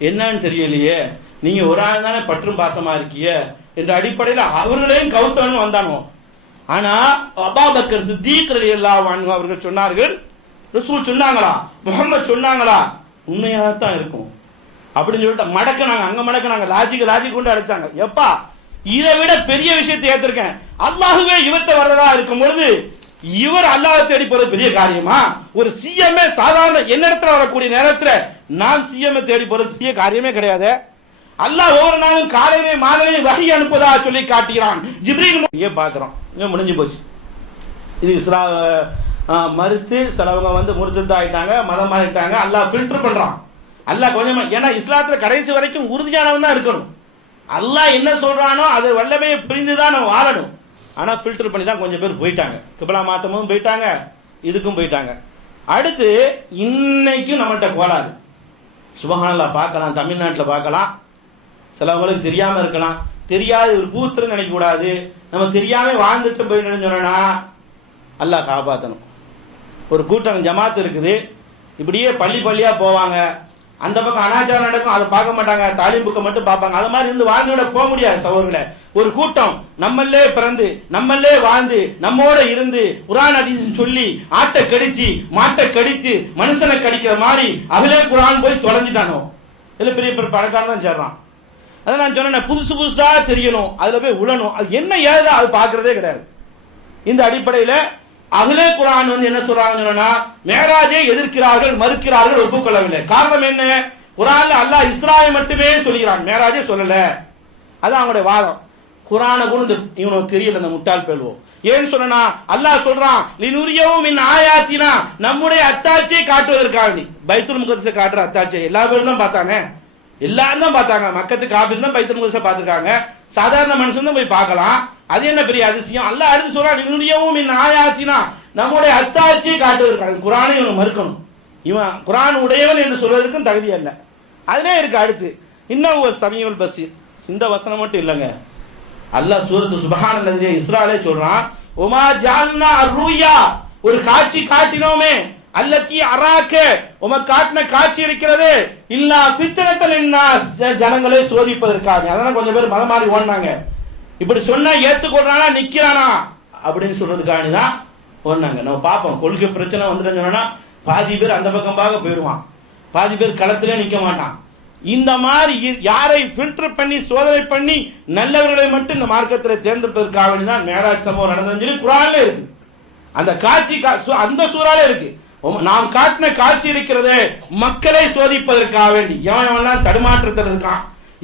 என்னன்னு தெரியலையே, நீங்க ஒரு ஆள் தானே பற்றும் பாசமா இருக்கீங்க என்ற அடிப்படையில் அவர்களையும் கௌத்தவன் வந்தாங்க. ஆனா அபூபக்கர் சித்தீக் ரலியல்லாஹு அன்ஹு அவர்கள் சொன்னார்கள், ரசூல் சொன்னாங்களா, முஹம்மது சொன்னாங்களா, உண்மையாகத்தான் இருக்கும் அப்படின்னு சொல்லிட்டு மடக்கினாங்க. அங்க மடக்கினாங்க, லாஜிக் கொண்டு அழைச்சாங்க. எப்பா இதை விட பெரிய விஷயத்தை ஏத்திருக்கேன், அல்லாஹுவே இவத்தை வர்றதா இருக்கும் பொழுது இவர் அல்லாஹ் தேடி போறது பெரிய காரியமா? ஒரு சிஎம்ஏ சாதாரண என்னிடத்துல வரக்கூடிய நேரத்துல நான் சிஎம்ஏ தேடி போறது பெரிய காரியமே கிடையாது. அல்லாஹ் ஒவ்வொரு நாளும் காலையிலே மாலையிலே வஹி அனுப்புவதா சொல்லி காட்டுகிறான். ஜிப்ரீல் பாக்குறோம், முடிஞ்சு போச்சு. இது இஸ்ரா மறுத்து சிலவங்க முர்த்தத் ஆயிட்டாங்க, மதம் மாறிட்டாங்க. அல்லாஹ் ஃபில்டர் பண்றான். அல்லாஹ் கொஞ்சமா, ஏன்னா இஸ்லாத்துல கடைசி வரைக்கும் உறுதியானவன் தான் இருக்கணும். அல்லாஹ் என்ன சொல்றானோ அதை வல்லமையை புரிந்துதான் நம்ம வாழணும். ஆனா ஃபில்டர் பண்ணி தான் கொஞ்சம் பேர் போயிட்டாங்க. கிப்லா மாத்தமும் போயிட்டாங்க, இதுக்கும் போயிட்டாங்க. அடுத்து இன்னைக்கும் நம்மள்கிட்ட கோலாது. சுபஹானல்லாஹ் பார்க்கலாம், தமிழ்நாட்டில் பார்க்கலாம். சிலவங்களுக்கு தெரியாம இருக்கலாம், தெரியாது ஒரு பூத்துன்னு நினைக்க கூடாது. நம்ம தெரியாம வாழ்ந்துட்டு போயிட்டு சொன்னா அல்லாஹ் காப்பாற்றணும். ஒரு கூட்டம் ஜமாத் இருக்குது, இப்படியே பள்ளியா போவாங்க, அந்த பக்கம் அனாச்சாரம் நடக்கும், அதை பார்க்க மாட்டாங்க, தாலீம் புக்கை மட்டும் பார்ப்பாங்க. அது மாதிரி இருந்து வாழ்ந்து விட போக முடியாது சகோதரர்களே. ஒரு கூட்டம் நம்மளே பிறந்து நம்மளே வாழ்ந்து நம்மோட இருந்து குர்ஆன் ஹதீஸ் சொல்லி ஆட்டை கடிச்சு மாட்டை கடித்து மனுஷனை கடிக்கிற மாதிரி அவளே குர்ஆன் போய் தொலைஞ்சிட்டானோ, இல்ல பெரிய பெரிய பழக்காரன் தான் சேர்றான். அதான் நான் சொன்னேன், புதுசா தெரியணும், அதுல போய் உழணும். அது என்ன ஏதா அது பார்க்கறதே கிடையாது. இந்த அடிப்படையில அஹ்லே குர்ஆன் வந்து என்ன சொல்றாங்கன்னா மேராஜை எதிர்க்கிறார்கள், மறுக்கிறார்கள், ஒப்புக்கொள்ளவில்லை. காரணம் என்ன? குர்ஆன்ல அல்லாஹ் இஸ்ராயை மட்டுமே சொல்கிறான், மேராஜை சொல்லல. அது அவங்களுடைய வாதம். குர்ஆனை கூட இவனுக்கு தெரியல, இந்த முட்டாள் பேல்வோம். ஏன்னு சொன்னா அல்லாஹ் சொல்றான் லினுரியவும் மின் ஆயாத்தினா, நம்முடைய அத்தாட்சியை காட்டுவதற்காக. நீ பைத்துல் முகத்தஸை காட்டுற அத்தாட்சியை எல்லா பேரும் தான் பார்த்தாங்க, எல்லாரும் தான் பார்த்தாங்க. மக்கத்து காபீர் தான் பைத்துல் முகத்தஸை பார்த்திருக்காங்க, சாதாரண மனுஷன் தான் போய் பார்க்கலாம். அது என்ன பெரிய அதிசயம்? அல்லாஹ் அடுத்து சொல்றான் லினுரியவும் மின் ஆயாத்தினா, நம்முடைய அத்தாட்சியை காட்டுவதற்காக. குர்ஆனை இவன் மறுக்கணும், இவன் குர்ஆன் உடையவன் என்று சொல்வதற்கும் தகுதி அல்ல. அதுலயே இருக்கு. அடுத்து இன்னும் ஒரு சமீஉல் பஸீர். இந்த வசனம் மட்டும் இல்லைங்க, அல்லாஹ் சூரத்து சுப்ஹானல்லாஹ் இஸ்ராலே சொல்றான் உமா ஜஅல்னா அர்ருயா, ஒரு காட்சி காட்டினோமே, அல்லதி அராக்க, உமக்கு காட்டின காட்சி இருக்கிறது, இல்லா ஃபித்னத்தல் லின்னாஸ், ஜனங்களை சோதிப்பதற்காக. அதனால கொஞ்சம் பேர் மதம் மாறி ஓடுனாங்க. இப்படி சொன்னா ஏத்துக்கொள்றானா நிக்கிறானா அப்படின்னு சொல்றதுக்காக தான் ஓடுனாங்க. நம்ம பார்ப்போம், கொள்கை பிரச்சனை வந்துட்டு சொன்னா பாதி பேர் அந்த பக்கம் பார்க்க போயிடுவான், பாதி பேர் களத்திலே நிக்க மாட்டான். இந்த மாதிரி யாரை ஃபில்டர் பண்ணி சோதனை பண்ணி நல்லவர்களை மட்டும் இந்த மார்க்கத்தில் தேர்ந்தெடுப்பதற்காக தான் மேராஜ் சம்பவம் நடந்ததுன்னு சொல்லி குர்ஆன்ல இருக்கு. அந்த காட்சி அந்த சூறால இருக்கு. நாம் காட்டின காட்சி இருக்கிறதே மக்களை சோதிப்பதற்காக வேண்டி. எவன் தடுமாற்றத்தில் இருக்கான்,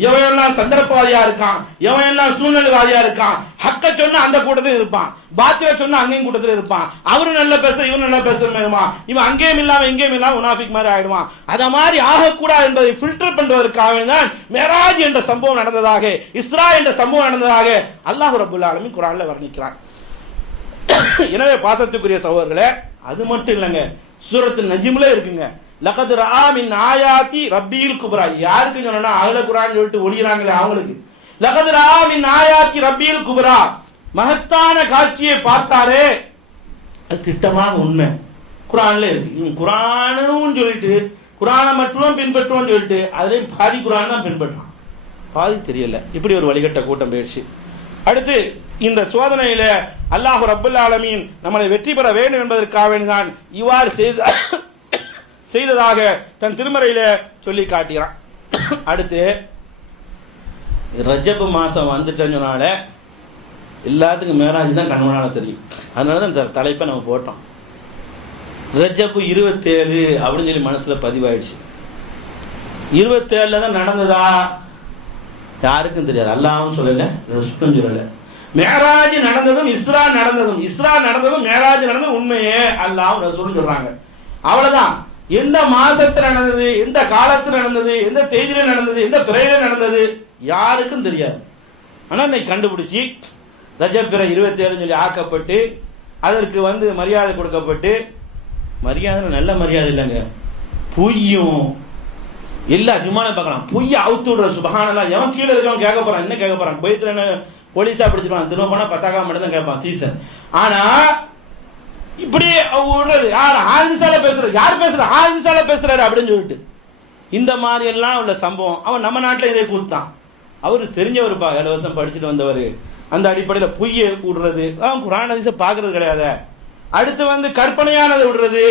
எவன் சந்தர்ப்பவாதியா இருக்கான், எவன் சூழ்நிலைவாதியா இருக்கான், ஹக்க சொன்னா அந்த கூட்டத்தில் இருப்பான், பாத்தியா சொன்னா அங்கேயும் கூட்டத்தில் இருப்பான். அவரு நல்லா பேச இவன் நல்லா பேசுமா, இவன் அங்கேயும் இல்லாம எங்கேயும் இல்லாம முனாஃபிக் மாதிரி ஆயிடுவான். அத மாதிரி ஆகக்கூடாது என்பதை ஃபில்டர் பண்றதற்காக தான் மேராஜ் என்ற சம்பவம் நடந்ததாக, இஸ்ரா என்ற சம்பவம் நடந்ததாக அல்லாஹ் ரப்பல் ஆலமீன் குர்ஆன்ல வர்ணிக்கிறான். எனவே பாசத்துக்குரிய சகோதரர்களே, அது மட்டும் இல்லைங்க, சூரத்து நஜ்ம்ல இருக்குங்க, லகத் ரஆ மின் ஆயாத்தி ரப்பில் குப்ரா. யாருக்கு சொன்னா அஹ்லே குர்ஆன் சொல்லிட்டு ஒளியறாங்களே அவங்களுக்கு. லகத் ரஆ மின் ஆயாத்தி ரப்பில் குப்ரா, மகத்தான காட்சியை பார்த்தாரே, அது திட்டமாக உண்மை குர்ஆன்ல இருக்கு. இவன் குர்ஆனும் சொல்லிட்டு குர்ஆனை மட்டும் பின்பற்றுவோம்னு சொல்லிட்டு அதுலயும் பாதி குர்ஆன் தான் பின்பற்றான், பாதி தெரியல. இப்படி ஒரு வழிகட்ட கூட்டம் போயிடுச்சு. அடுத்து இந்த சோதனையில அல்லாஹ் ரப்பல் ஆலமீன் நம்மளை வெற்றி பெற வேண்டும் என்பதற்காக தான் இவ்வாறு செய்ததாக தன் திருமறையில சொல்லி காட்டுகிறான். அடுத்து ரஜப் மாசம் வந்துட்டனால எல்லாத்துக்கும் மேராஜ் தான் கண்மனால தெரியும். அதனாலதான் இந்த தலைப்பை நம்ம போட்டோம். ரஜப் 27 அப்படின்னு சொல்லி மனசுல பதிவாயிடுச்சு. 27 தான் நடந்ததா யாருக்கும் தெரியாது, அல்லாஹ்வும் சொல்லல, ரசூலும் சொல்லல. மேராஜ் நடந்ததும் இஸ்ரா நடந்ததும் மேராஜ் நடந்ததும் உண்மையே அல்லாஹ்வும் ரசூலும் சொல்றாங்க. அவ்வளவுதான். எந்த மாசத்துல நடந்தது, எந்த காலத்துல நடந்தது, எந்த தேதியில நடந்தது, எந்த பிறையில நடந்தது யாருக்கும் தெரியாது. ஆனா இன்னைக்கு கண்டுபிடிச்சி ரஜப் பிறை 27 சொல்லி ஆக்கப்பட்டு அதற்கு மரியாதை கொடுக்கப்பட்டு, மரியாதை நல்ல மரியாதை இல்லைங்க, பொய்யும் எல்லா ஜும்மால பார்க்கலாம், பொய்ய அவுத்து விடுற. சுபஹானல்லாஹ். எவன் கீழே இருக்கவன் கேட்க போறான், என்ன கேட்க போறான்? குவைத்துல என்ன போலீஸா பிடிச்சிருவான், திரும்ப போனா 10 மட்டும் தான் கேட்பான் சீசன். ஆனா இப்படி விடுறது யார்? 6 நிமிஷால பேசுறாரு. யார் பேசுற? 6 நிமிஷால பேசுறாரு அப்படின்னு சொல்லிட்டு இந்த மாதிரி எல்லாம் உள்ள சம்பவம். அவன் நம்ம நாட்டில் இதே கூத்தான். அவரு தெரிஞ்சவருப்பா, 7 வருஷம் படிச்சுட்டு வந்தவர். அந்த அடிப்படையில் பொய்யை விடுறது, குர்ஆன் ஹதீஸை பார்க்கறது கிடையாது. அடுத்து கற்பனையானதை விடுறது,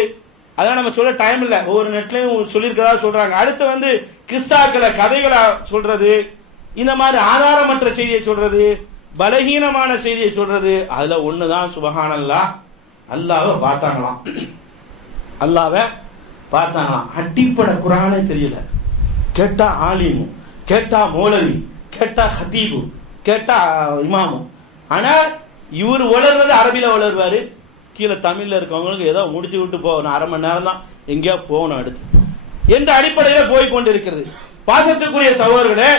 அதான் நம்ம சொல்ல டைம் இல்லை, ஒவ்வொரு நெட்லையும் சொல்லியிருக்கிறதா சொல்றாங்க. அடுத்து கிஸ்ஸாக்களை கதைகளை சொல்றது, இந்த மாதிரி ஆதாரமற்ற செய்தியை சொல்றது, பலகீனமான செய்தியை சொல்றது. அதுல ஒண்ணுதான் சுபஹானல்லாஹ், அல்லாஹ்வை பார்த்தாங்களாம், அல்லாஹ்வை பார்த்தாங்களாம். அடிப்படை குர்ஆனே தெரியல. கேட்டா ஆலிமு, கேட்டா மௌலவி, கேட்டா ஹதீபு, கேட்டா இமாமு. ஆனா இவர் வளர்றது அரபில வளருவாரு, கீழே தமிழ்ல இருக்கவங்களுக்கு ஏதோ முடிச்சு விட்டு போகணும், 1/2 மணி நேரம் தான் எங்கேயோ போகணும் அடுத்து என்ற அடிப்படையில் போய் கொண்டிருக்கிறது. பாசத்துக்குரிய சகோதரர்களே,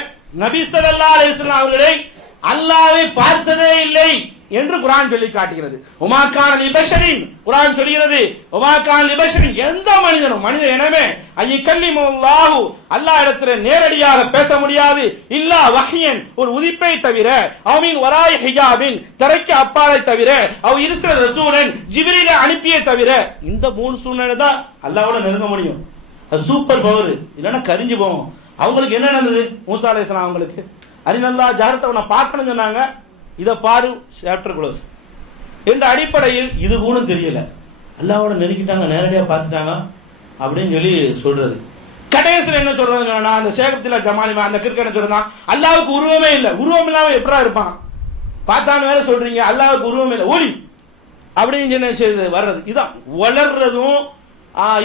நபி ஸல்லல்லாஹு அலைஹி வஸல்லம் அவர்களை அல்லாஹ்வை பார்த்ததே இல்லை என்று குர்ஆன் சொல்லி காட்டுகிறது. உமா கான லிபஷரின், குர்ஆன் சொல்கிறது உமா கான லிபஷரின், எந்த மனிதனும் மனித இனமே அய்யகல்லிமுல்லாஹு, அல்லாஹ் இடத்துல நேரடியாக பேச முடியாது, இல்லா வஹ்யன், ஒரு உதிப்பை தவிர, அவமின் வராய் ஹிஜாபின், திரைக்கு அப்பாலை தவிர, அவ் இர்ஸல ரசூலன், ஜிப்ரீலை அனுப்பிய தவிர. இந்த 3 சூழ்நிலை தான் அல்லாஹ்வோட நெருங்க முடியும். அது சூப்பர் பவர், இல்லைன்னா கரிஞ்சு போவோம். அவங்களுக்கு என்ன நடந்தது? மூசா அலைஹிஸ்ஸலாம் அவங்களுக்கு அரினல்லா ஜாரத்தை நான் பார்க்கணும்னு சொன்னாங்க, இதை பாரு சாப்டர் க்ளோஸ் என்ற அடிப்படையில் இது கூட தெரியல, அல்லாஹ்வோட நெருங்கிட்டாங்க, நேரடியாக பார்த்துட்டாங்க அப்படின்னு சொல்லி சொல்றது. கடைசியில் என்ன சொல்றாங்க? அந்த சேகத்தில் ஜமாலிமா அந்த கிரிக்கெட் சொல்றான், அல்லாஹ்வுக்கு உருவமே இல்லை. உருவம் இல்லாம எப்படா இருப்பான்? பார்த்தான்னு வேற சொல்றீங்க, அல்லாஹ்வுக்கு உருவமே இல்லை, ஒளி. அப்படின்னு என்ன செய்யுது வர்றது. இதான் வளர்றதும்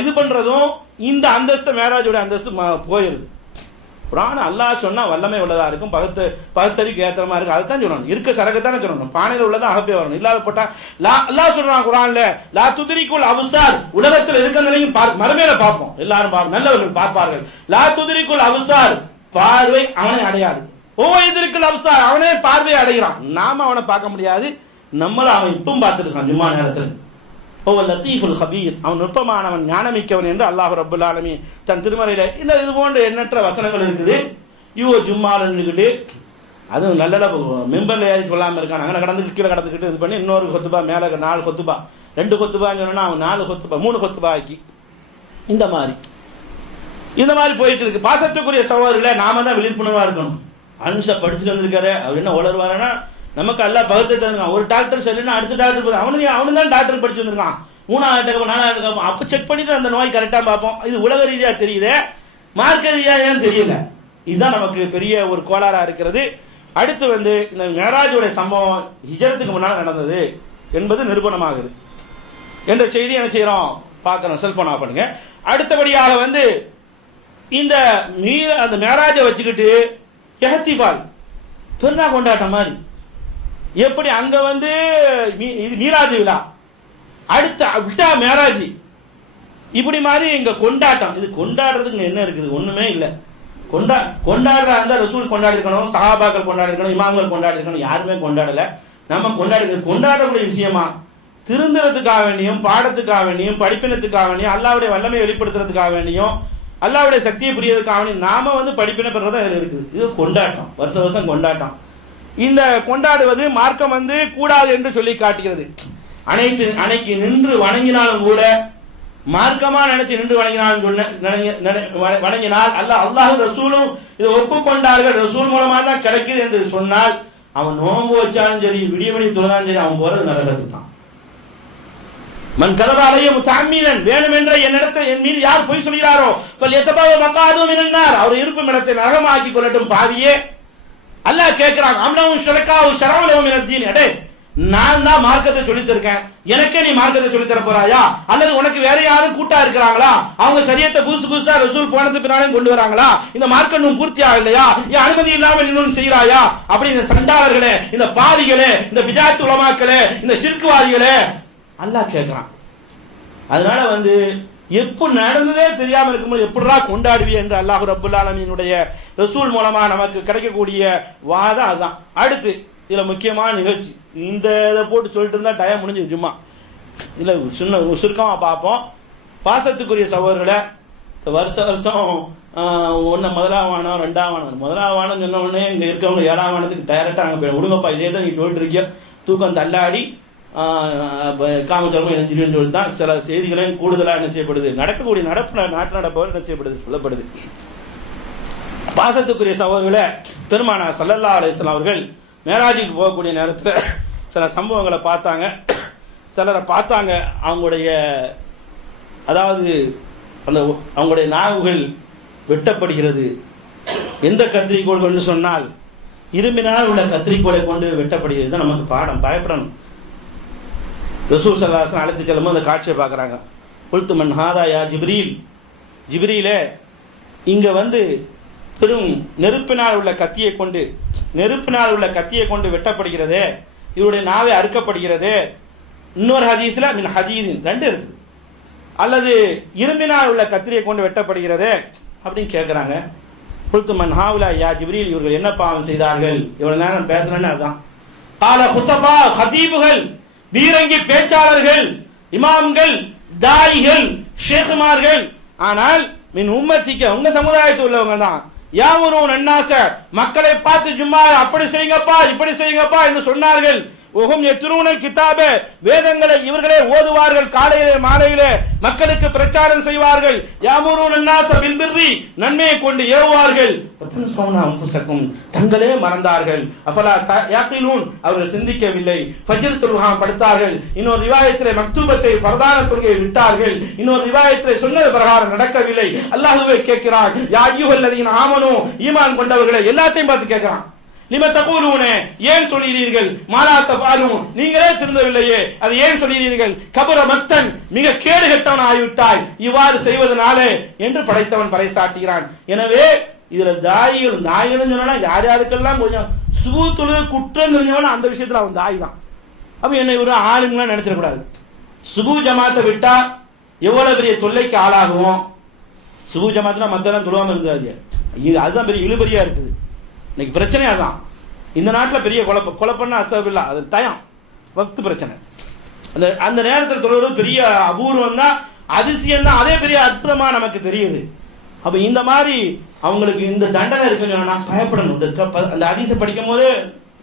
இது பண்றதும் இந்த அந்தஸ்து மேராஜோட அந்தஸ்து போயிருது. குர்ஆன் அல்லாஹ் சொன்னா வல்லமை உள்ளதா இருக்கும், பகுத்தறிவுக்கு ஏற்றமா இருக்கும். அதுதான் சொல்லணும், இருக்க சரகத்தானே சொல்லணும். பானையில உள்ளதான் அகப்பே வரணும், இல்லாத போட்டா அல்லாஹ் சொல்றான் குர்ஆன்ல லா துத்ரிகுல் அப்சார், உலகத்தில் இருக்கிறதையும் மறுமையில பார்ப்போம், எல்லாரும் பார்ப்போம், நல்லவர்கள் பார்ப்பார்கள். லா துத்ரிகுல் அப்சார், பார்வை அவனை அடையாது. இதற்குள் அப்சார், அவனே பார்வையை அடைகிறான், நாம அவனை பார்க்க முடியாது, நம்மள அவன் இப்பவும் பார்த்துட்டு இருக்கான் ஜும்மா நேரத்தில். லத்தீஃபுல் ஹபீர், அவன் நுட்பமானவன், ஞானமிக்கவன் என்று அல்லாஹ் ரப்பல் ஆலமீன் தன் திருமறையில இது போன்ற எண்ணற்ற வசனங்கள் இருக்குது. ஜும்மால நின்றுக்கிட்டு அதுவும் நல்ல மெம்பர்ல ஏறி சொல்லாம இருக்கான், அங்கே கடந்து கீழே கடந்துக்கிட்டு இது பண்ணி இன்னொரு கொத்துபா மேல 4 கொத்துபா 2 கொத்துபான்னு சொன்னா அவன் 4 கொத்துபா 3 கொத்துபா ஆக்கி இந்த மாதிரி போயிட்டு இருக்கு. பாசத்துக்குரிய சகோதரர்களை நாம தான் விழிப்புணர்வா இருக்கணும். அனுஷா படிச்சுட்டு வந்திருக்காரு, அவர் என்ன உளருவாருன்னா நமக்கு எல்லாம் பகுத்து தந்துருக்கான். ஒரு டாக்டர் சரினா அடுத்த டாக்டர் அவனு தான் டாக்டர் படிச்சு வந்திருக்கான், 3வது 4வது அப்ப செக் பண்ணிட்டு அந்த நோய் கரெக்டா பார்ப்போம். இது உலக ரீதியா தெரியுது, மார்க்க ரீதியா ஏன் தெரியல. இதுதான் நமக்கு பெரிய ஒரு கோளாறா இருக்கிறது. அடுத்து இந்த மேராஜோட சம்பவம் ஹிஜ்ரத்துக்கு முன்னால் நடந்தது என்பது நிரூபணமாகுது என்ற செய்தி என்ன செய்யறோம் பார்க்கணும். செல்போன் ஆஃப் பண்ணுங்க. அடுத்தபடியாக இந்த அந்த மேராஜை வச்சுக்கிட்டு எஹ்திஃபால் பெருநா கொண்டாட்டம் மாதிரி எப்படி அங்க இது மீராஜ் விழா, அடுத்த விட்டா மேராஜ், இப்படி மாதிரி இங்க கொண்டாட்டம். இது கொண்டாடுறதுக்கு என்ன இருக்குது? ஒண்ணுமே இல்லை. கொண்டாடுற அந்த ரசூல் கொண்டாடி இருக்கணும், சஹாபாக்கள் கொண்டாடி இருக்கணும், இமாம்கள் கொண்டாடி இருக்கணும், யாருமே கொண்டாடல. நம்ம கொண்டாடக்கூடிய விஷயமா திருந்துறதுக்காக வேண்டியும், பாடத்துக்காக வேண்டியும், படிப்பினத்துக்காக வேண்டியும், அல்லாஹ்வுடைய வல்லமையை வெளிப்படுத்துறதுக்காக வேண்டியும், அல்லாஹ்வுடைய சக்தியை புரியறதுக்காக வேண்டியும் நாம படிப்பினை பெறதான் இதுல இருக்குது. இது கொண்டாட்டம், வருஷ வருஷம் கொண்டாட்டம். இந்த கொண்டாடுவது மார்க்கம் கூடாது என்று சொல்லி காட்டுகிறது. அன்னைக்கு நின்று வணங்கினாலும் கூட மார்க்கமா நினைச்சு நின்று வணங்கினால் அல்லாஹ் ரசூலும் இதை ஒப்புக்கொண்டார்கள், ரசூல் மூலமா தான் கிடைக்குது என்று சொன்னால் அவன் நோன்பு வச்சாலும் சரி, விடியமணி தொழுதாலும் சரி, அவன் போறது நரகத்துக்கு தான். மன் கதபாலைய முத்தஅம்மீனன், வேணுமென்ற என் மீது யார் பொய் சொல்கிறாரோ ஃபல்யதபவ மகாதுஹு மினன்னார், அவர் இருக்கும் இடத்தை நரகமாக்கி கொள்ளட்டும் பாவியே. அல்லாஹ் கேட்கிறான், அம்னஹும் ஷுரகாஉ ஷரஉ லஹும் மினத் தீன், அடே நான் தான் மார்க்கத்தை சொல்லித் தருக்கேன், எனக்கே நீ மார்க்கத்தை சொல்லித் தர போறாயா? அல்லது உனக்கு வேற யாரும் கூட்டா இருக்கிறாங்களா? அவங்க சரியத்தை புதுசா ரசூல் போனது பின்னாலும் கொண்டு வராங்களா? இந்த மார்க்கம் இன்னும் பூர்த்தி ஆகலையா? என் அனுமதி இல்லாமல் இன்னொன்னு செய்யறாயா? அப்படி இந்த சண்டாளர்களே, இந்த பாவிகளே, இந்த பிஜாத் உலமாக்களே, இந்த ஷிர்க்வாதிகளே அல்லாஹ் கேட்கிறான். அதனால எப்ப நடந்ததே தெரியாம இருக்கும்போது எப்படிடா கொண்டாடுவிய என்று அல்லாஹ் ரப்பல் ஆலமீனுடைய ரசூல் மூலமா நமக்கு கிடைக்கக்கூடிய வாதம் அதுதான். அடுத்து இதுல முக்கியமான நிகழ்ச்சி, இந்த இதை போட்டு சொல்லிட்டு இருந்தா டைம் முடிஞ்சது. சும்மா இல்ல சின்ன சுருக்கமா பார்ப்போம். பாசத்துக்குரிய சகோதரர்களை வருஷம் ஒன்னு 1ஆம் வானம் 2ஆம் வானம், 1ஆம் வானம் சொன்ன உடனே இங்க இருக்கவங்க 7ஆம் வானத்துக்கு டைரக்டா அங்க போய் விடுங்கப்பா, இதே தான் நீங்க சொல்லிட்டு இருக்கிய, தூக்கம் தள்ளாடி காமச்சரமும் இணைஞ்சிருன்னு சொல்லி தான் சில செய்திகளையும் கூடுதலாக என்ன செய்யப்படுது, நடக்கக்கூடிய நாட்டு நடப்பவர் என்ன செய்யப்படுது சொல்லப்படுது. பாசத்துக்குரிய சகோதரர்களை பெருமானார் ஸல்லல்லாஹு அலைஹி வஸல்லம் அவர்கள் மேராஜுக்கு போகக்கூடிய நேரத்தில் சில சம்பவங்களை பார்த்தாங்க. சிலரை பார்த்தாங்க, அவங்களுடைய அதாவது அந்த அவங்களுடைய நாவுகள் வெட்டப்படுகிறது. எந்த கத்திரிக்கோள் கொண்டு சொன்னால் இரும்பினால் உள்ள கத்திரிக்கோளை கொண்டு வெட்டப்படுகிறது. நமக்கு பாடம், பயப்படணும். ரசூல் ஸல்லல்லாஹு அலைஹி வஸல்லம் அழைத்து செல்லும்போது அந்த காட்சியை பார்க்குறாங்க. குல்து மன் ஹாதா யா ஜிப்ரீல், ஜிப்ரீலே இங்க பெரும் நெருப்பினால் உள்ள கத்தியை கொண்டு வெட்டப்படுகிறது, இவருடைய நாவை அறுக்கப்படுகிறது. இன்னொரு ஹதீஸ்ல மின் ஹதீதின் 2 இருக்கு, அல்லது இரும்பினால் உள்ள கத்திரியை கொண்டு வெட்டப்படுகிறது அப்படின்னு கேட்கிறாங்க. குல்து மன் ஹாவுலா யா ஜிப்ரீல், இவர்கள் என்ன பாவம் செய்தார்கள்? இவ்வளவு நேரம் பேசுறேன்னு அதுதான். கால குத்தபா, ஹதீபுகள், பீரங்கி பேச்சாளர்கள், இமாம்கள், தாயிகள், ஷேகுமார்கள். ஆனால் மின் உம்மத்திக்க, உங்க சமுதாயத்தில் உள்ளவங்க தான். யாமுரூன் அன்னாஸ, மக்களை பார்த்து ஜும்மா அப்படி செய்யுங்கப்பா இப்படி செய்யுங்கப்பா என்று சொன்னார்கள். ஒஹும் யத்லூனல் கிதாப, வேதங்களை இவர்களே ஓதுவார்கள், காலையிலே மாலையிலே மக்களுக்கு பிரச்சாரம் செய்வார்கள். யாமுரூன் அன்னாஸ பில் பிர்ரி, நன்மையை கொண்டு ஏவுவார்கள். வதன்ஸௌன அன்ஃபுஸக்கும், தங்களே மறந்தார்கள். அஃபலா யாகிலூன், அவர்கள் சிந்திக்கவில்லை. ஃபஜ்ர் தொழுகாம படுத்தார்கள். இன்னொரு ரிவாயத்திலே மக்தூபத்தை ஃபர்தான தொழுகையை விட்டார்கள். இன்னொரு ரிவாயத்திலே சொன்னது பிரகாரம் நடக்கவில்லை. அல்லாஹ்வே கேட்கிறான், யா அய்யுஹல்லதீன ஆமனூ, ஈமான் கொண்டவர்களே, எல்லாத்தையும் பார்த்து கேட்கிறான். லிம தகூலூன ஏன் சொல்கிறீர்கள், மாலா தஃபாலூன் நீங்களே திருந்தவில்லையே அதை ஏன் சொல்கிறீர்கள், கபர மத்தன் மிக கேடு கெட்டவன் ஆகிவிட்டாய் இவ்வாறு செய்வதனாலே என்று படைத்தவன் பறைசாட்டுகிறான். எனவே இதுல தாயிகள் சொன்னா யார் யாருக்கெல்லாம் கொஞ்சம் சுபூத்துல குற்றம் தெரிஞ்சவன அந்த விஷயத்துல அவன் தாய் தான். அப்ப என்னை ஒரு ஆளுங்களாம் நினைச்சிடக்கூடாது. சுபு ஜமாத்தை விட்டா எவ்வளவு பெரிய தொல்லைக்கு ஆளாகும். சுபு ஜமாத்துல மத்தெல்லாம் தொழுவாம இருந்தாது, அதுதான் பெரிய இழுபறியா இருக்குது. இன்னைக்கு பிரச்சனை அதான். இந்த நாட்டில் பெரிய குழப்பம்னா அசபில்லா, அது டயம் வக்து பிரச்சனை. அந்த நேரத்தில் தொழுவது பெரிய அபூர்வம் தான், அதிசயம் தான், அதே பெரிய அற்புதமா நமக்கு தெரியுது. அப்ப இந்த மாதிரி அவங்களுக்கு இந்த தண்டனை இருக்குன்னு சொன்னா பயப்படணும். அந்த அதிசயம் படிக்கும் போது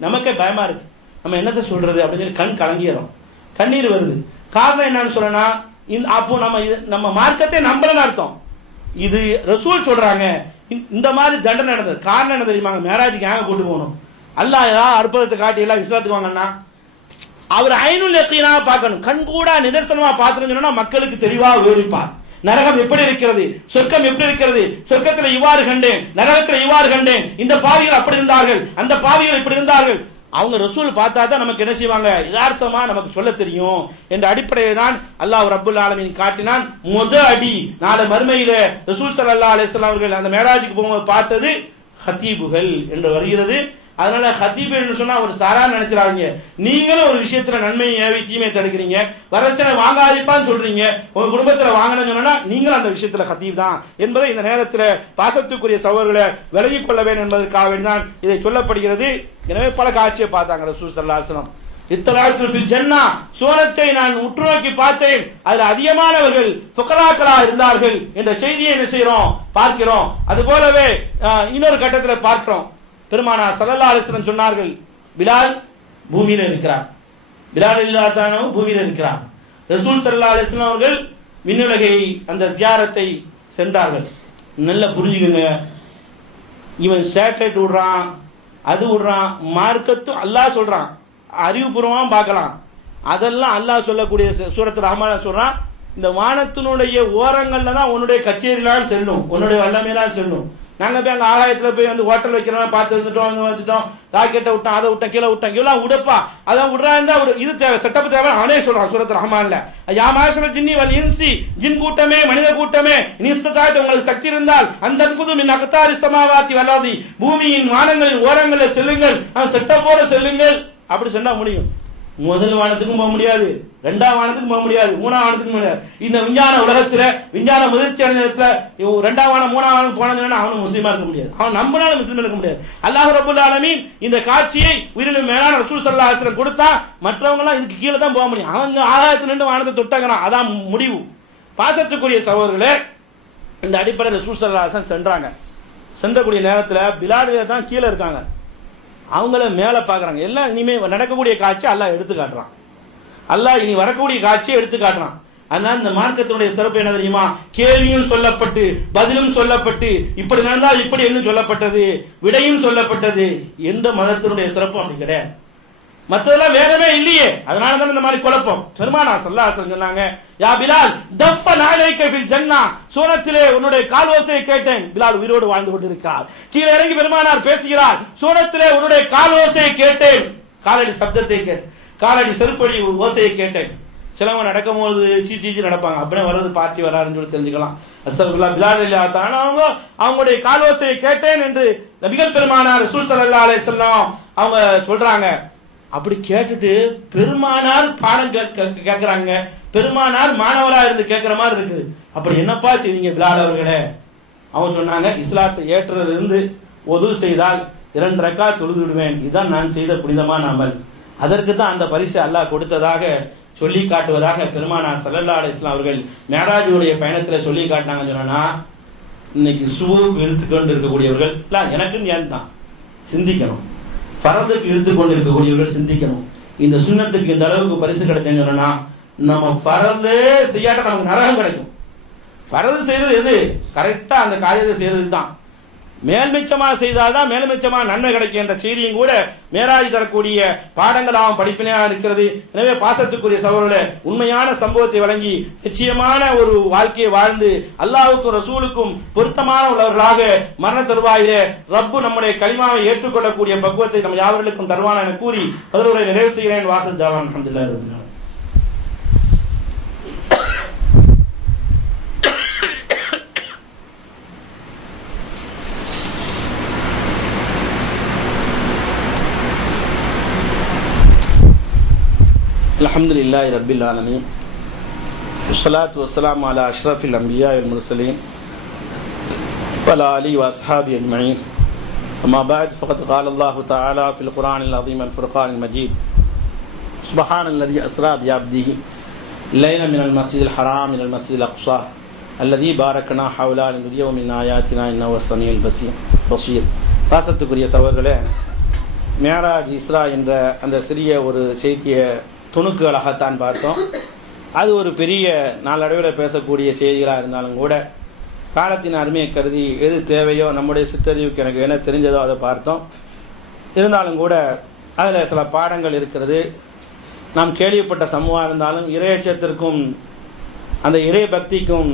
நமக்கே பயமா இருக்கு, நம்ம என்னத்தை சொல்றது அப்படின்னு சொல்லி கண் கலங்கிடும், கண்ணீர் வருது. காரணம் என்னன்னு சொன்னா அப்போ நம்ம மார்க்கத்தை நம்பலன்னு அர்த்தம். இது ரசூல் சொல்றாங்க இந்த மாதிரி தண்டனை நடந்தது. காரணம் என்ன தெரியுமா, மேராஜுக்கு ஏங்க கூட்டு போகணும், அல்லாஹ் ஏதாவது அற்புதத்தை காட்டி எல்லாம் இஸ்லாத்துக்கு வாங்கன்னா அவர் ஐனுல் யக்கீனா பார்க்கணும், கண் கூட நிதர்சனமா பார்த்துன்னு சொன்னா மக்களுக்கு தெளிவா விவரிப்பார். நரகம் எப்படி இருக்கிறது, சொர்க்கம் எப்படி இருக்கிறது, சொர்க்கத்தில் இவ்வாறு கண்டேன், நரகத்தில் இவ்வாறு கண்டேன், இந்த பாவிகள் அப்படி இருந்தார்கள், அந்த பாவிகள் இப்படி இருந்தார்கள். அவங்க ரசூல் பார்த்தா தான் நமக்கு என்ன செய்வாங்க, யதார்த்தமா நமக்கு சொல்ல தெரியும் என்ற அடிப்படையில் தான் அல்லாஹ் ரப்புல் ஆலமீன் காட்டினான். அடி நாளை மறுமையில ரசூல் ஸல்லல்லாஹு அலைஹி வஸல்லம் அவர்கள் அந்த மேராஜுக்கு போகும்போது பார்த்தது ஹதீபுகள் என்று வருகிறது. அதனால ஹதீப் என்று சொன்னா ஒரு சாரா நினைச்சிடாதீங்க. நீங்களும் ஒரு விஷயத்துல நன்மையை ஏவி தீமையை தடுக்கிறீங்க, வரச்சனை வாங்காதிப்பான்னு சொல்றீங்க, உங்க குடும்பத்துல வாங்கணும்னு சொன்னா நீங்களும் அந்த விஷயத்துல ஹதீப் தான் என்பதை இந்த நேரத்தில் பாசத்துக்குரிய சகோதரர்களை விலகிக் கொள்ள வேண்டும் என்பதற்காக வேண்டிதான் இதை சொல்லப்படுகிறது. எனவே பல காட்சியை பார்த்தாங்க ரசூல் ஸல்லல்லாஹு அலைஹி வஸல்லம். இத்தலாத்து ஃபில் ஜன்னா, சுவனத்தை நான் உற்று நோக்கி பார்த்தேன், அதில் அதிகமானவர்கள் ஃபுகராக்களா இருந்தார்கள் என்ற செய்தியை என்ன செய்யறோம் பார்க்கிறோம். அது போலவே இன்னொரு கட்டத்தில் பார்க்கிறோம், பெருமானார் ஸல்லல்லாஹு அலைஹி வஸல்லம் சொன்னார்கள், பிலால் பூமியில இருக்கிறார், பிலால் ரலியல்லாஹு பூமியில இருக்கிறார். ரசூல் ஸல்லல்லாஹு அலைஹி வஸல்லம் அவர்கள் விண்ணுலகை அந்த ஜியாரத்தை சென்றார்கள். நல்லா புரிஞ்சுக்கங்க, இவன் ஸ்டேட்லைட் விடுறான், அது விடுறான், மார்க்கத்து அல்லாஹ் சொல்றான், அறிவுபூர்வமா பார்க்கலாம். அதெல்லாம் அல்லாஹ் சொல்லக்கூடிய சூரத்து ரஹ்மான்ல சொல்றான், இந்த வானத்தினுடைய ஓரங்கள்ல தான் உன்னுடைய கச்சேரிலாம் செல்லும், உன்னுடைய வல்லமையெல்லாம் செல்லும். நாங்க போய் அங்க ஆகாயத்துல போய் வந்து ஹோட்டல் வைக்கிறோம், பார்த்து வந்துட்டோம், ராக்கெட்டை விட்டோம், அதை விட்டோம், கீழே விட்டோம், இதெல்லாம் உடப்பா, அதான் விடுறா இருந்தா ஒரு இது தேவை, செட்டப் தேவை. அவனே சொல்றான் சூரத்து ரஹ்மான்ல, யா மாஷர ஜின்னி வல் இன்சி, ஜின் கூட்டமே மனித கூட்டமே, நிஸ்ததாத் உங்களுக்கு சக்தி இருந்தால் அந்த புது மின் அக்தாரி சமாவாத்தி வல்லாதி, பூமியின் வானங்களின் ஓரங்களில் செல்லுங்கள், செட்டப்போட செல்லுங்கள். அப்படி சொன்னா முடியும். முதல் வானத்துக்கும் போக முடியாது, இரண்டாம் வானத்துக்கும் போக முடியாது, மூணாம் வானத்துக்கும் முடியாது. இந்த விஞ்ஞான உலகத்துல விஞ்ஞான முதிர்ச்சி அடைஞ்ச இரண்டாம் வானம் மூணாம் வானம் போனதுன்னா அவனும் முஸ்லீமா இருக்க முடியாது, அவன் நம்பினாலும் முஸ்லீம் இருக்க முடியாது. அல்லாஹ் ரப்பல் ஆலமீன் இந்த காட்சியை உயிரினும் மேலான ரசூல் ஸல்லல்லாஹு அலைஹி வஸல்லம் கொடுத்தா மற்றவங்க எல்லாம் இதுக்கு கீழே தான் போக முடியும். அவங்க ஆகாயத்துல நின்று வானத்தை தொட்டாங்கறான், அதான் முடிவு. பாசத்துக்குரிய சகோதரர்களே, இந்த அடிப்படையில் ரசூல் ஸல்லல்லாஹு அலைஹி வஸல்லம் சென்றாங்க. சென்றக்கூடிய நேரத்தில் பிலால் தான் கீழே இருக்காங்க, அவங்கள மேல பாக்குறாங்க. எல்லாம் இனிமே நடக்கக்கூடிய காட்சி அல்லாஹ் எடுத்து காட்டுறான், அல்லாஹ் இனி வரக்கூடிய காட்சியை எடுத்து காட்டுறான். அதனால இந்த மார்க்கத்தினுடைய சிறப்பு என்ன தெரியுமா, கேள்வியும் சொல்லப்பட்டு பதிலும் சொல்லப்பட்டு இப்படி நடந்தால் இப்படி என்ன சொல்லப்பட்டது, விடையும் சொல்லப்பட்டது. எந்த மதத்தினுடைய சிறப்பும் அப்படி கிடையாது, மற்றதெல்லாம் வேதமே இல்லையே. அதனால தான் இந்த மாதிரி குழப்பம். பெருமானார் ஸல்லல்லாஹு அலைஹி வஸல்லம் சொன்னாங்க, யா பிலால் தஃபன் அலைக ஃபில் ஜன்னா, சூனத்திலே உன்னுடைய கால்ஓசையை கேட்டேன். பிலால் உயிரோடு வாழ்ந்து கொண்டிருக்கிறார். கீழே இறங்கி பெருமானார் பேசுகிறார், சூனத்திலே உன்னுடைய கால்ஓசையை கேட்டேன், காலடி சப்தத்தை கேட்டேன், காலடி செருப்படி ஓசையை கேட்டேன். சிலவங்க நடக்கும் போது சீச்சி நடப்பாங்க, அப்படியே வர்றது பார்ட்டி வராருன்னு சொல்லி தெரிஞ்சுக்கலாம். அஸ்ஸலாமு பிலால் ரலியல்லாஹு தஆலா அவங்களுடைய கால்ஓசையை கேட்டேன் என்று நபிகள் பெருமானார் ரசூல் ஸல்லல்லாஹு அலைஹி வஸல்லம் அவங்க சொல்றாங்க. அப்படி கேட்டுட்டு பெருமானார் பாடம் கேட்கிறாங்க, பெருமானார் மாணவரா இருந்து கேட்கிற மாதிரி இருக்குது. அப்படி என்னப்பா செய்வீங்க பிலால் அவர்களே? அவன் சொன்னாங்க, இஸ்லாத்தை ஏற்றதிலிருந்து இருந்து ஒது செய்தால் 2 ரக்காத் தொழுது விடுவேன், இதுதான் நான் செய்த புனிதமான அமல். அதற்கு தான் அந்த பரிசு அல்லாஹ் கொடுத்ததாக சொல்லி காட்டுவதாக பெருமானார் ஸல்லல்லாஹு அலைஹி வஸல்லம் அவர்கள் மேராஜுடைய பயணத்தில் சொல்லி காட்டினாங்க. சொன்னா இன்னைக்கு சுபுக்கு இழுத்துக்கொண்டு இருக்கக்கூடியவர்கள் எனக்குன்னு ஏன் தான் சிந்திக்கணும், ஃபரதுக்கு இழுத்துக்கொண்டு இருக்கக்கூடியவர்கள் சிந்திக்கணும். இந்த சுன்னத்துக்கு இந்த அளவுக்கு பரிசு கிடைத்தேன்னு சொன்னா, நம்ம ஃபரது செய்யாட்ட நமக்கு நரகம் கிடைக்கும். ஃபரது செய்யறது எது, கரெக்டா அந்த காரியத்தை செய்யறது தான். மேல்மிச்சமா செய்தால்தான் மேல்மிச்சமா நன்மை கிடைக்கும் என்ற செய்தியும் கூட மேராஜ் தரக்கூடிய பாடங்களாகவும் படிப்பினையாக இருக்கிறது. எனவே பாசத்துக்குரிய சகோதரர்களே, உண்மையான சம்பவத்தை வழங்கி நிச்சயமான ஒரு வாழ்க்கையை வாழ்ந்து அல்லாஹ்வுக்கும் ரசூலுக்கும் பொருத்தமான உள்ளவர்களாக மரண தருவாயிலே ரப்பு நம்முடைய கலிமாவை ஏற்றுக்கொள்ளக்கூடிய பக்குவத்தை நம் யாவர்களுக்கும் தருவான் என கூறி பதிலுரை நிறைவு செய்கிறேன். வாஹித் தாவான் அல்ஹம்துலில்லாஹ். அல்ஹம்துலில்லாஹி ரப்பில் ஆலமீன் வஸ்ஸலாத்து வஸ்ஸலாமு அலா அஷ்ரஃபில் அன்பியா வல் முர்சலீன் வஅலா ஆலிஹி வஅஸ்ஹாபிஹி அஜ்மஈன். அம்மா பஅத் ஃபகத் قال الله تعالى في القرآن العظيم الفرقان المجيد سبحان الذي أسرى بعبده ليلا من المسجد الحرام إلى المسجد الأقصى الذي باركنا حوله لنريه من آياتنا إنه هو السميع البصير. பாசத்துக்குரிய சகோதரர்களே, மேராஜ் இஸ்ரா என்ற அந்த சிறிய ஒரு செய்தியை துணுக்குகளாகத்தான் பார்த்தோம். அது ஒரு பெரிய நாளடைவில் பேசக்கூடிய செய்திகளாக இருந்தாலும் கூட காலத்தின் அருமையை கருதி எது தேவையோ நம்முடைய சிற்றறிவுக்கு எனக்கு என்ன தெரிஞ்சதோ அதை பார்த்தோம். இருந்தாலும் கூட அதில் சில பாடங்கள் இருக்கிறது. நாம் கேள்விப்பட்ட சமூகம் இருந்தாலும் இறையச்சத்திற்கும் அந்த இறை பக்திக்கும்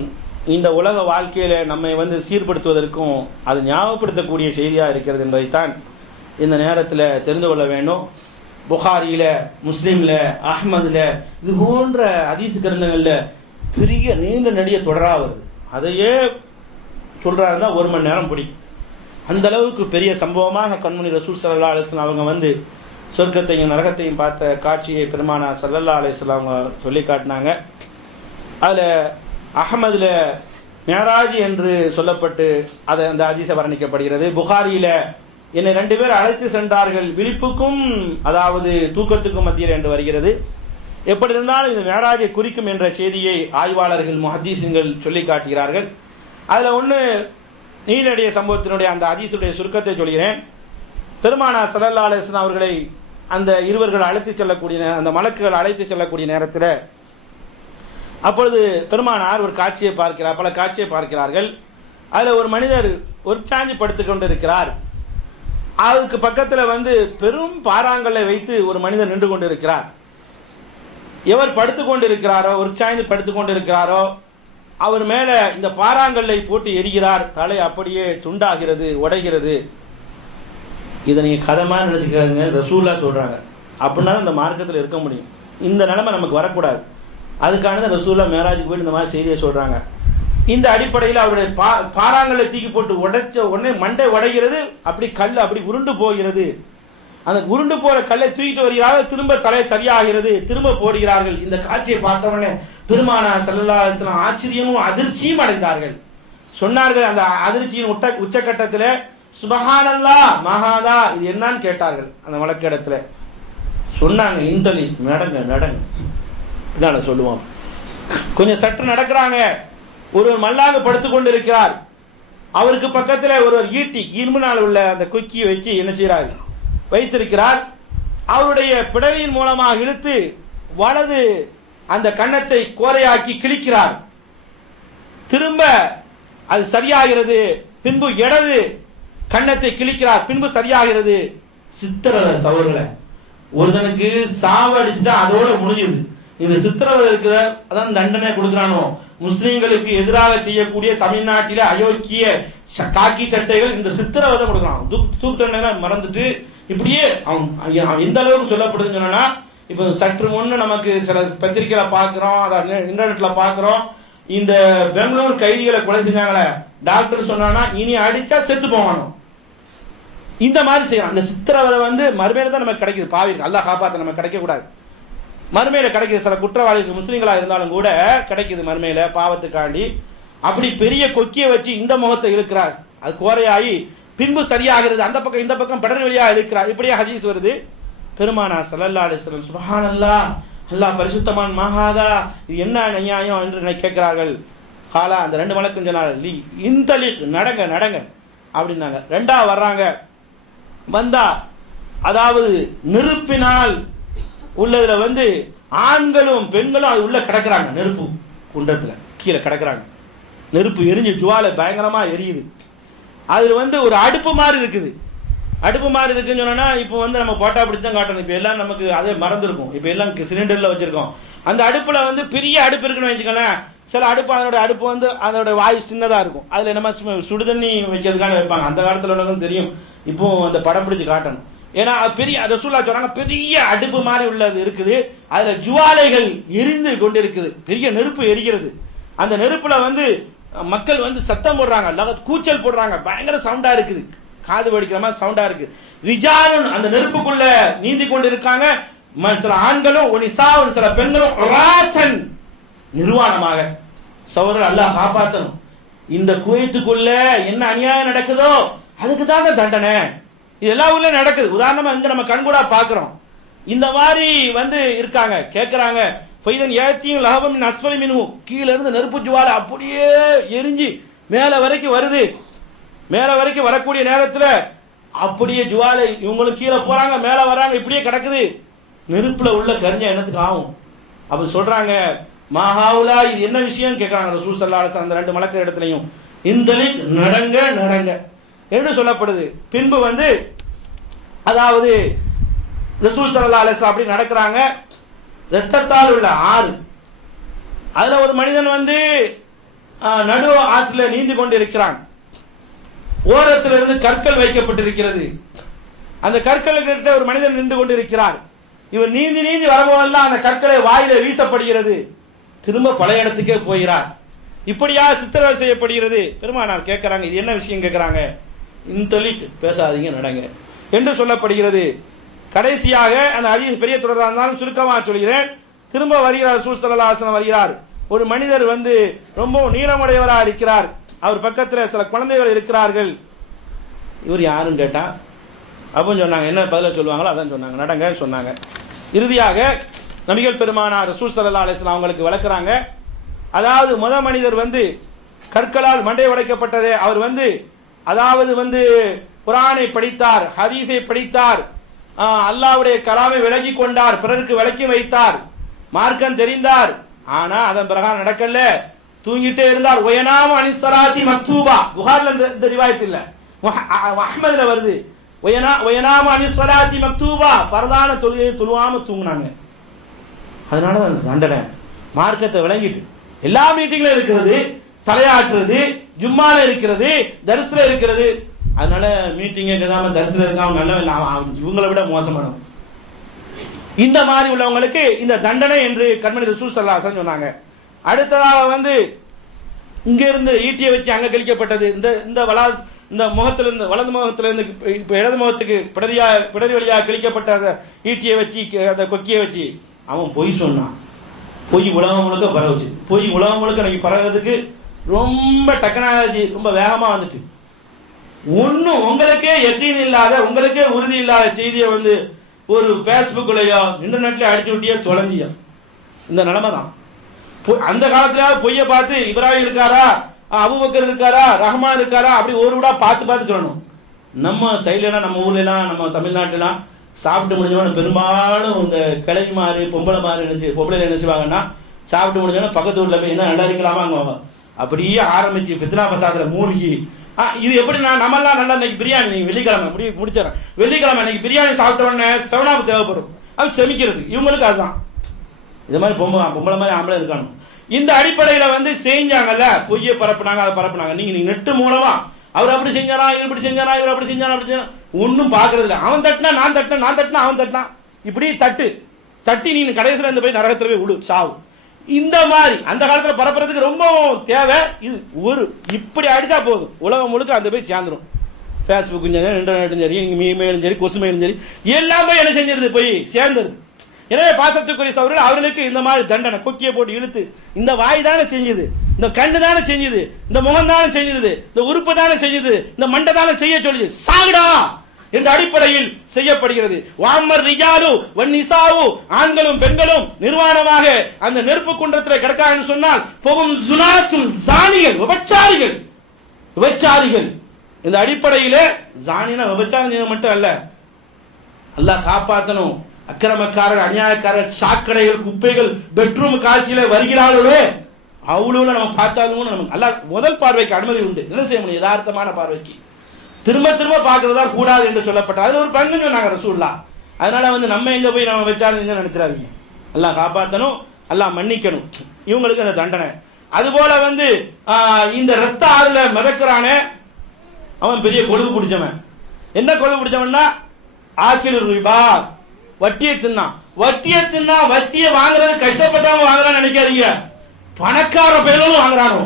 இந்த உலக வாழ்க்கையில் நம்மை சீர்படுத்துவதற்கும் அது ஞாபகப்படுத்தக்கூடிய செய்தியாக இருக்கிறது என்பதைத்தான் இந்த நேரத்தில் தெரிந்து கொள்ள வேண்டும். புகாரியில, முஸ்லீம்ல, அஹ்மதுல இது போன்ற ஹதீஸ் கிரந்தங்கள்ல பெரிய நீண்ட நெடிய தொடரா வருது. அதையே சொல்றாருன்னா 1 மணி நேரம் பிடிக்கும். அந்த அளவுக்கு பெரிய சம்பவமாக கண்மணி ரசூல் ஸல்லல்லாஹு அலைஹி வஸல்லம் அவங்க சொர்க்கத்தையும் நரகத்தையும் பார்த்த காட்சியை பெருமானார் ஸல்லல்லாஹு அலைஹி வஸல்லம் அவங்க சொல்லி காட்டினாங்க. அதுல அஹ்மதுல மேராஜ் என்று சொல்லப்பட்டு அந்த ஹதீஸை வர்ணிக்கப்படுகிறது. புகாரியில என்னை 2 பேர் அழைத்து சென்றார்கள் விழிப்புக்கும் அதாவது தூக்கத்துக்கும் மத்தியில் என்று வருகிறது. எப்படி இருந்தாலும் இது மேராஜை குறிக்கும் என்ற செய்தியை ஆய்வாளர்கள் முஹத்தீஸ்கள் சொல்லி காட்டுகிறார்கள். அதுல ஒன்று நீலடைய சம்பவத்தினுடைய அந்த ஹதீஸுடைய சுருக்கத்தை சொல்கிறேன். பெருமானார் ஸல்லல்லாஹு அலைஹி வஸல்லம் அவர்களை அந்த இருவர்கள் அழைத்து செல்லக்கூடிய அந்த மலக்குகள் அழைத்து செல்லக்கூடிய நேரத்தில் அப்பொழுது பெருமானார் ஒரு காட்சியை பார்க்கிறார், பல காட்சியை பார்க்கிறார்கள். அதுல ஒரு மனிதர் ஒரு சாஞ்சி படுத்துக் கொண்டிருக்கிறார். அதுக்கு பக்கத்தில் பெரும் பாறாங்கல்லை வைத்து ஒரு மனிதர் நின்று கொண்டிருக்கிறார். எவர் படுத்துக் கொண்டிருக்கிறாரோ, ஒரு சாய்ந்து படுத்துக் கொண்டிருக்கிறாரோ அவர் மேல இந்த பாறாங்கல்லை போட்டு எரிகிறார். தலை அப்படியே துண்டாகிறது, உடைகிறது. இதை நீங்க கதமா நினைச்சுக்காதுங்க, ரசூல்லா சொல்றாங்க. அப்படின்னா இந்த மார்க்கத்தில் இருக்க முடியும். இந்த நிலைமை நமக்கு வரக்கூடாது. அதுக்கான ரசூல்லா மேராஜுக்கு போய் இந்த மாதிரி செய்தியை சொல்றாங்க. இந்த அடிப்படையில் அவருடைய பாறாங்கல்லை தூக்கி போட்டு உடைச்ச உடனே மண்டை உடைகிறது, அப்படி கல் அப்படி உருண்டு போகிறது. அந்த உருண்டு போற கல்லை தூக்கிட்டு வருகிறார்கள், திரும்ப தலை சரியாகிறது, திரும்ப போடுகிறார்கள். இந்த காட்சியை பார்த்தவொடனே பெருமானார் ஸல்லல்லாஹு அலைஹி வஸல்லம் ஆச்சரியமும் அதிர்ச்சியும் அடைந்தார்கள். சொன்னார்கள் அந்த அதிர்ச்சியின் உச்சகட்டத்தில் சுபஹானல்லாஹ் மஹாதா இது என்னன்னு கேட்டார்கள். அந்த வழக்கிடத்துல சொன்னாங்க இந்தலி நடங்க நடங்க என்ன சொல்லுவோம். கொஞ்சம் சற்று நடக்கிறாங்க. ஒருவர் மல்லாக படுத்துக் கொண்டிருக்கிறார். அவருக்கு பக்கத்தில் ஒரு ஈட்டி இரும்பினால் உள்ள அந்த குக்கியை வச்சு என்ன செய்கிறார் வைத்திருக்கிறார். அவருடைய பிடரியின் மூலமாக இழுத்து வலது அந்த கன்னத்தை கோரையாக்கி கிழிக்கிறார். திரும்ப அது சரியாகிறது. பின்பு இடது கன்னத்தை கிழிக்கிறார். பின்பு சரியாகிறது. சித்திரவதை சகோதரர்களே, ஒருத்தனுக்கு சாவு அடிச்சுட்டா அதோட முடியுது. இந்த சித்திரவதை இருக்கிற அதான் தண்டனை கொடுக்கிறானோ. முஸ்லிம்களுக்கு எதிராக செய்யக்கூடிய தமிழ்நாட்டில அயோக்கிய காக்கி சட்டைகள் இந்த சித்திரவதை கொடுக்கிறான். தூக்கு தண்டனை மறந்துட்டு இப்படியே அவன் எந்த அளவுக்கு சொல்லப்படுதுன்னு சொன்னா, இப்ப சற்று முன்னு நமக்கு சில பத்திரிகையில பாக்குறோம், இன்டர்நெட்ல பாக்குறோம். இந்த பெங்களூர் கைதிகளை கொலை செஞ்சாங்களே, டாக்டர் சொன்னா இனி அடிச்சா செத்து போவானோ. இந்த மாதிரி செய்யலாம். இந்த சித்திரவதை மறுமையில தான் நமக்கு கிடைக்குது. பாவி அல்லாஹ் காப்பாத்த நமக்கு கிடைக்க கூடாது. மறுமையில கிடைக்குது. சில குற்றவாளிகள் முஸ்லீம்களா இருந்தாலும் கூட கிடைக்குது மறுமையில பாவத்துக்காண்டி. அப்படி பெரிய கொக்கிய வச்சு இந்த முகத்தை இழுக்கிறார். அது கோரையாகி பின்பு சரியாகிறது. அந்த பக்கம் இந்த பக்கம் பிடர் வழியா இழுக்கிறார். இப்படியே ஹதீஸ் வருது. பெருமானார் ஸல்லல்லாஹு அலைஹி வஸல்லம் சுப்ஹானல்லாஹ் அல்லாஹ் பரிசுத்தமான் மஹாதா இது என்ன நியாயம் என்று கேட்கிறார்கள். காலா அந்த 2 மலக்கும் சொன்னார்கள் இந்தலிக் நடங்க நடங்க அப்படின்னாங்க. 2ஆ வர்றாங்க. வந்தா அதாவது நெருப்பினால் உள்ளதுல ஆண்களும் பெண்களும் அது உள்ள கிடக்குறாங்க. நெருப்பு குண்டத்துல கீழே கிடக்குறாங்க. நெருப்பு எரிஞ்சு ஜுவாலை பயங்கரமா எரியுது. அதுல ஒரு அடுப்பு மாதிரி இருக்குது. அடுப்பு மாதிரி இருக்குன்னு சொன்னா இப்போ நம்ம போட்டா அப்படி தான் காட்டணும். இப்ப எல்லாம் நமக்கு அதே மறந்துருக்கும். இப்ப எல்லாம் சிலிண்டர்ல வச்சிருக்கோம். அந்த அடுப்புல பெரிய அடுப்பு இருக்குன்னு வச்சுக்கோங்களேன். சில அடுப்பு அடுப்பு அதோட வாயு சின்னதா இருக்கும். அதுல நம்ம சுடுதண்ணி வைக்கிறதுக்காக வைப்பாங்க. அந்த காலத்துல உள்ளவங்க தெரியும். இப்போ அந்த படம் பிடிச்சு காட்டணும். ஏன்னா பெரிய ரசூலுல்லாஹ் சொல்றாங்க, பெரிய அடுப்பு மாதிரி உள்ளது இருக்குது. அதுல ஜுவாலைகள் எரிந்து கொண்டு இருக்குது. பெரிய நெருப்பு எரிகிறது. அந்த நெருப்புல மக்கள் சத்தம் போடுறாங்க, கூச்சல் போடுறாங்க. பயங்கர சவுண்டா இருக்குது. காது வடிக்கிற மாதிரி சவுண்டா இருக்கு. ரிஜாலுன் அந்த நெருப்புக்குள்ள நீந்தி கொண்டு இருக்காங்க. சில ஆண்களும் சில பெண்களும் நிர்வாணமாக. சௌரர் அல்லாஹ் காப்பாற்றணும். இந்த குவைத்துக்குள்ள என்ன அநியாயம் நடக்குதோ அதுக்கு தான் தண்டனை. இது எல்லா ஊர்லயும் நடக்குது. உதாரணமா இங்க நம்ம கண்கூடா பாக்குறோம். இந்த மாதிரி இருக்காங்க, கேட்கிறாங்க. ஃபைதன் ஏத்தியும் லஹபம் அஸ்ஃபலி மின்ஹு, கீழ இருந்து நெருப்பு ஜுவாலை அப்படியே எரிஞ்சு மேல வரைக்கும் வருது. மேல வரைக்கும் வரக்கூடிய நேரத்துல அப்படியே ஜுவாலை, இவங்களும் கீழே போறாங்க, மேல வராங்க, இப்படியே கிடக்குது. நெருப்புல உள்ள கரிஞ்ச எண்ணத்துக்கு ஆகும். அப்ப சொல்றாங்க, மாஹாவுலா இது என்ன விஷயம் கேட்கறாங்க ரசூல் ஸல்லல்லாஹு அலைஹி வஸல்லம். அந்த ரெண்டு மலக்கு இடத்துலயும் இந்தலி நடங்க நடங்க என்று சொல்லப்படுது. பின்பு அதாவது ரசூல் ஸல்லல்லாஹு அலைஹி வஸல்லம் அப்படி நடக்கிறாங்க. ரத்தத்தால் உள்ள ஆறு, அதுல ஒரு மனிதன் நடு ஆற்றுல நீந்தி கொண்டு இருக்கிறான். ஓரத்திலிருந்து கற்கள் வைக்கப்பட்டிருக்கிறது. அந்த கற்கள் கிட்ட ஒரு மனிதன் நின்று கொண்டு இருக்கிறார். இவர் நீந்தி நீந்தி வரும்போதெல்லாம் அந்த கற்களை வாயில வீசப்படுகிறது. திரும்ப பழைய இடத்துக்கே போகிறார். இப்படியா சித்திரவதை செய்யப்படுகிறது. பெருமானார் கேட்கிறாங்க, இது என்ன விஷயம் கேட்கிறாங்க. இந்தலி பேசாதீங்க நடங்க என்று சொல்லப்படுகிறது. கடைசியாக அந்த ஹதீஸ் பெரிய தொடராக இருந்தாலும் சுருக்கமாக சொல்கிறேன். திரும்ப வருகிறார் ரசூல் ஸல்லல்லாஹு அலைஹி வஸல்லம் வருகிறார். ஒரு மனிதர் ரொம்ப நீளமுடையவராக இருக்கிறார். அவர் பக்கத்தில் சில குழந்தைகள் இருக்கிறார்கள். இவர் யாருன்னு கேட்டா அப்படின்னு சொன்னாங்க. என்ன பதில சொல்லுவாங்களோ அதான் சொன்னாங்க, நடங்க சொன்னாங்க. இறுதியாக நபிகள் பெருமானார் ரசூல் ஸல்லல்லாஹு அலைஹி வஸல்லம் அவங்களுக்கு விளக்குறாங்க. அதாவது மனிதர் கற்களால் மண்டை உடைக்கப்பட்டதே. அவர் அதாவது குர்ஆனை படித்தார், ஹதீஸை படித்தார், அல்லாஹ்வுடைய கலாமை விளங்கி கொண்டார், பிறருக்கு விளக்கி வைத்தார், மார்க்கம் தெரிந்தார். ஆனா அதன் பிரகாரம் நடக்கல, தூங்கிட்டே இருந்தார். ஒயனாம அனிஸ்ஸலாத்தி மக்தூபா, புகார்ல இந்த ரிவாயத் இல்ல, அஹ்மதுல வருது. ஒயனாம அனிஸ்ஸலாத்தி மக்தூபா, பரதான தொழுகையை தொழுவாம தூங்குனாங்க. அதனால அந்த தண்டனை. மார்க்கத்தை விளங்கிட்டு எல்லா மீட்டிங்ல இருக்கிறது, தலையாற்றுறது, ஜும்மால இருக்கிறது, தரிசுல இருக்கிறது. அதனால மீட்டிங் இருக்காம தரிசுல இருக்காம நல்ல இவங்களை விட மோசமானவங்க. இந்த மாதிரி உள்ளவங்களுக்கு இந்த தண்டனை என்று கண்மணி ரசூல் ஸல்லல்லாஹு அலைஹி வஸல்லம் சொன்னாங்க. அடுத்ததாக இங்க இருந்து ஈட்டியை வச்சு அங்க கழிக்கப்பட்டது. இந்த முகத்திலிருந்து வலது முகத்திலிருந்து இப்ப இடது முகத்துக்கு பிடரி வழியாக கிழிக்கப்பட்ட அந்த ஈட்டியை வச்சு, அந்த கொக்கியை வச்சு அவன் பொய் சொன்னான். பொய் உலகம் முழுக்க பரவுச்சு. பொய் உலகம் முழுக்க எனக்கு பரவுறதுக்கு ரொம்ப டெக்னாலஜி ரொம்ப வேகமா வந்துட்டு, ஒன்னும் உங்களுக்கே யக்கீன் இல்லாத, உங்களுக்கே உறுதி இல்லாத செய்தியை ஒரு பேஸ்புக்லயோ இன்டர்நெட்ல அடிச்சு விட்டியோ தொலைஞ்சியோ. இந்த நிலைமை தான். அந்த காலத்துல பொய்ய பார்த்து இப்ராஹிம் இருக்காரா, அபூபக்கர் இருக்காரா, ரஹ்மான் இருக்காரா, அப்படி ஒரு விடா பார்த்து பார்த்து சொல்லணும். நம்ம சைட்லாம், நம்ம ஊர்ல எல்லாம், நம்ம தமிழ்நாட்டுலாம் சாப்பிட்டு முடிஞ்சவன பெரும்பாலும் இந்த கிழவி மாறு பொம்பளை மாறு பொம்பளை என்ன செய்வாங்கன்னா, சாப்பிட்டு முடிஞ்சவன பக்கத்து ஊர்ல போய் என்ன நல்லா இருக்கலாமா அப்படியே ஆரம்பிச்சு ஃபித்னா பசாதுல மூழ்கி. இது எப்படி நம்மெல்லாம் நல்லா இன்னைக்கு பிரியாணி, நீங்க வெள்ளிக்கிழமை முடிச்சிடறேன், வெள்ளிக்கிழமை இன்னைக்கு பிரியாணி சாப்பிட்ட உடனே செவனாப்பு தேவைப்படும், அது செமிக்கிறது. இவங்களுக்கு அதுதான். இது மாதிரி பொம்பளை மாதிரி ஆம்பளை இருக்கானு. இந்த அடிப்படையில செஞ்சாங்கல்ல, பொய்யை பரப்புனாங்க, அதை பரப்புனாங்க. நீங்க நெட்டு மூலமா அவர் அப்படி செஞ்சாரா, இப்படி செஞ்சாரா, இவர் அப்படி செஞ்சாரா, அப்படி செஞ்சா ஒன்னும் பாக்குறது இல்லை. அவன் தட்டினா நான் தட்டினா, நான் தட்டினா அவன் தட்டினா, இப்படி தட்டி நீ கடைசியில இருந்து போய் நரகத்துல போய் விழு, சாவு. இந்த மாதிரி அந்த காலத்துல பரப்புறதுக்கு ரொம்ப தேவை. இது ஒரு இப்படி அடிச்சா போதும், உலகம் முழுக்க அந்த போய் சேர்ந்துடும். பேஸ்புக்கும் சரி, இன்டர்நெட்டும் சரி, இமெயிலும் சரி, கொசுமையிலும் சரி, எல்லாம் போய் என்ன செஞ்சிருது, போய் சேர்ந்துருது. எனவே பாசத்துக்குரிய சகோதரர்கள், அவர்களுக்கு இந்த மாதிரி தண்டனை, கொக்கியை போட்டு இழுத்து, இந்த வாய் தானே செஞ்சது, இந்த கண்ணு தானே செஞ்சது, இந்த முகம் தானே செஞ்சது, இந்த உறுப்பு தானே செஞ்சது, இந்த மண்டை தானே செய்ய சொல்லுது, சாகுடா என்ற அடிப்படையில் செய்யப்படுகிறது. வாமர் ரிஜாலு வன்னிசாவு, ஆண்களும் பெண்களும் நிர்வாணமாக அந்த நெருப்பு குன்றத்தில் கிடக்கான்னு சொன்னால், ஃபஹும் ஸுனாத்துல் ஸானிகள், விபச்சாரிகள். விபச்சாரிகள் இந்த அடிப்படையிலே, ஜானினா விபச்சாரம் மட்டும் அல்ல, அல்லாஹ் காப்பாற்றணும். அக்கிரமக்காரர், அநியாயக்காரர், சாக்கடைகள், குப்பைகள், பெட்ரூம் காட்சியில வருகிறார்களே, அவ்வளவு நம்ம பார்த்தாலும் நமக்கு அல்லாஹ் முதல் பார்வைக்கு அனுமதி உண்டு. என்ன செய்ய முடியும்? யதார்த்தமான பார்வைக்கு திரும்ப திரும்ப பார்க்கறதா கூடாது என்று சொல்லப்பட்ட அதுல ஒரு பங்கு சொன்னாங்க ரசூலுல்லாஹ். அதனால நம்ம எங்க போய் நம்ம வச்சாருங்க நினைச்சிடாதீங்க. அல்லாஹ் காப்பாற்றணும், அல்லாஹ் மன்னிக்கணும். இவங்களுக்கு அந்த தண்டனை. அதுபோல இந்த ரத்த ஆறுல மிதக்கிறானே அவன் பெரிய கொழுவு பிடிச்சவன். என்ன கொழுவு பிடிச்சவன்னா ஆக்கில் ரிபா, வட்டியை தின்னான். வட்டியை வாங்குறது கஷ்டப்பட்டவங்க வாங்குறான்னு நினைக்காதீங்க. பணக்கார பேர்களும் வாங்குறாங்க,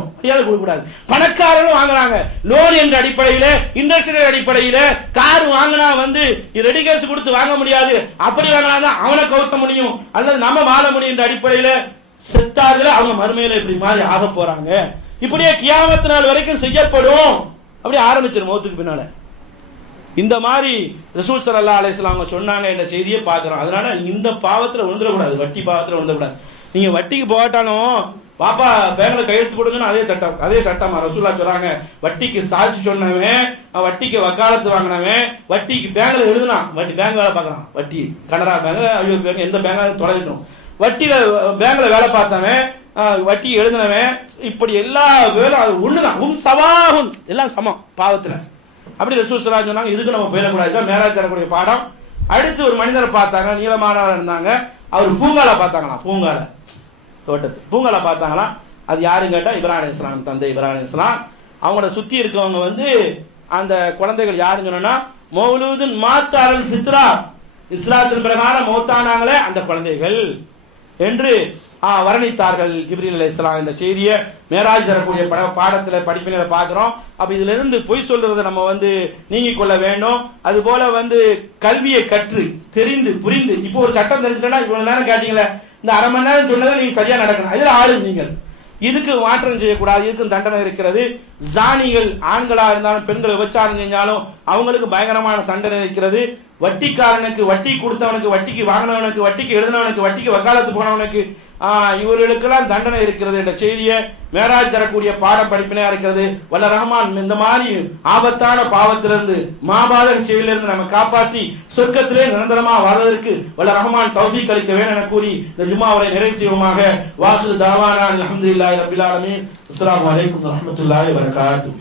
கொடுக்கூடாது. பணக்காரர்களும் வாங்குறாங்க. லோன் என்ற அடிப்படையில, இண்டஸ்ட்ரியல் அடிப்படையில கார் வாங்கினா ரெடி கேஸ் கொடுத்து வாங்க முடியாது. அப்படி வாங்கினா அவனை கவுத்த முடியும் அல்லது நம்ம வாழ முடியும் என்ற அடிப்படையில செத்தாதுல அவங்க மறுமையில இப்படி மாதிரி ஆக போறாங்க. இப்படியே கியாமத் நாள் வரைக்கும் செய்யப்படும். அப்படி ஆரம்பிச்சிடும் மௌத்துக்கு பின்னால. இந்த மாதிரி ரசூல் ஸல்லல்லாஹு அலைஹி வஸல்லம் அவங்க சொன்னாங்க என்ற செய்தியை பார்க்கிறோம். அதனால இந்த பாவத்துல விழுந்துடக்கூடாது, வட்டி பாவத்துல விழுந்துடக்கூடாது. நீங்க வட்டிக்கு போட்டாலும் பாப்பா பேங்க்ல கையெழுத்து கொடுங்கன்னு அதே சட்டம் ரசூலுல்லாஹ் சொல்றாங்க. வட்டிக்கு சாட்சி சொன்னவன், வட்டிக்கு வக்காலத்து வாங்கினவன், வட்டிக்கு பேங்க்ல எழுதுனான், வட்டி பேங்க் வேலை பார்க்கறான், வட்டி கனரா பேங்க், ஐயோ பேங்க், எந்த பேங்காலும் தொலைக்கணும், வட்டியில பேங்க்ல வேலை பார்த்தவன், வட்டி எழுதினவன், இப்படி எல்லா வேலை ஒண்ணுதான். சவாஹுன், எல்லாம் சமம் பாவத்துல. அப்படி ரசூல் ஸல்லல்லாஹு அலைஹி வஸல்லம் சொன்னாங்க. இதுக்கு நம்ம போயிடக்கூடாது. மேராஜ் தரக்கூடிய பாடம். அடுத்து ஒரு மனிதரை பார்த்தாங்க, நீளமானவர் இருந்தாங்க. அவர் பூங்கால பார்த்தாங்களாம், பூங்கால தோட்டத்து பூங்கால பார்த்தாங்களாம். அது யாருன்னு கேட்டா இப்ராஹிம் அலைஹிஸ்ஸலாம், தந்தை இப்ராஹிம் அலைஹிஸ்ஸலாம். அவங்கள சுத்தி இருக்கவங்க அந்த குழந்தைகள் யாருன்னு சொன்னா மௌலூதுன் மாத்தாரல் ஃபித்ரா, இஸ்லாத்தின் பிரகாரம் மௌத்தானாங்களே அந்த குழந்தைகள் என்று வர்ணித்தார்கள் ஜிப்ரீல் அலைஹிஸ்ஸலாம் என்ற செய்தியை மேராஜ் தரக்கூடிய பாடத்துல படிப்பினை பார்க்கிறோம். அப்ப இதுல இருந்து பொய் சொல்றதை நம்ம நீங்கிக் கொள்ள வேண்டும். அது போல கல்வியை கற்று தெரிந்து புரிந்து, இப்போ ஒரு சட்டம் தெரிஞ்சுட்டா இவ்வளவு நேரம் கேட்டீங்களே, இந்த அரை மணி நேரம் சொன்னதை நீங்க சரியா நடக்கணும், இதுல ஆளு நீங்கள். இதுக்கு மாற்றம் செய்யக்கூடாது, இதுக்கும் தண்டனை இருக்கிறது. ஜானிகள் ஆண்களா இருந்தாலும் பெண்களை விபச்சாரம் செஞ்சாலும் அவங்களுக்கு பயங்கரமான தண்டனை இருக்கிறது. வட்டிக்காரனுக்கு, வட்டி கொடுத்தவனுக்கு, வட்டிக்கு வாங்கினவனுக்கு, வட்டிக்கு எழுதினவனுக்கு, வட்டிக்கு வக்காலத்து போனவனுக்கு இவர்களுக்கெல்லாம் தண்டனை இருக்கிறது என்ற செய்தியை மேராஜ் தரக்கூடிய பாட படிப்பினையா இருக்கிறது. வல்ல ரஹ்மான் இந்த மாதிரி ஆபத்தான பாவத்திலிருந்து, மாபாதக செயலிலிருந்து நம்ம காப்பாற்றி சொர்க்கத்திலே நிரந்தரமா வாழ்வதற்கு வல்ல ரஹ்மான் தௌஃபீக் அளிக்க வேண்டும் என கூறி இந்த ஜும்மாவை நிறைவு செய்வோமாக. வாசிரு தாவானா அல்ஹம்துலில்லாஹி ரப்பில் ஆலமீன். அஸ்ஸலாமு அலைக்கும் வரஹ்மத்துல்லாஹி வபரகாத்துஹு.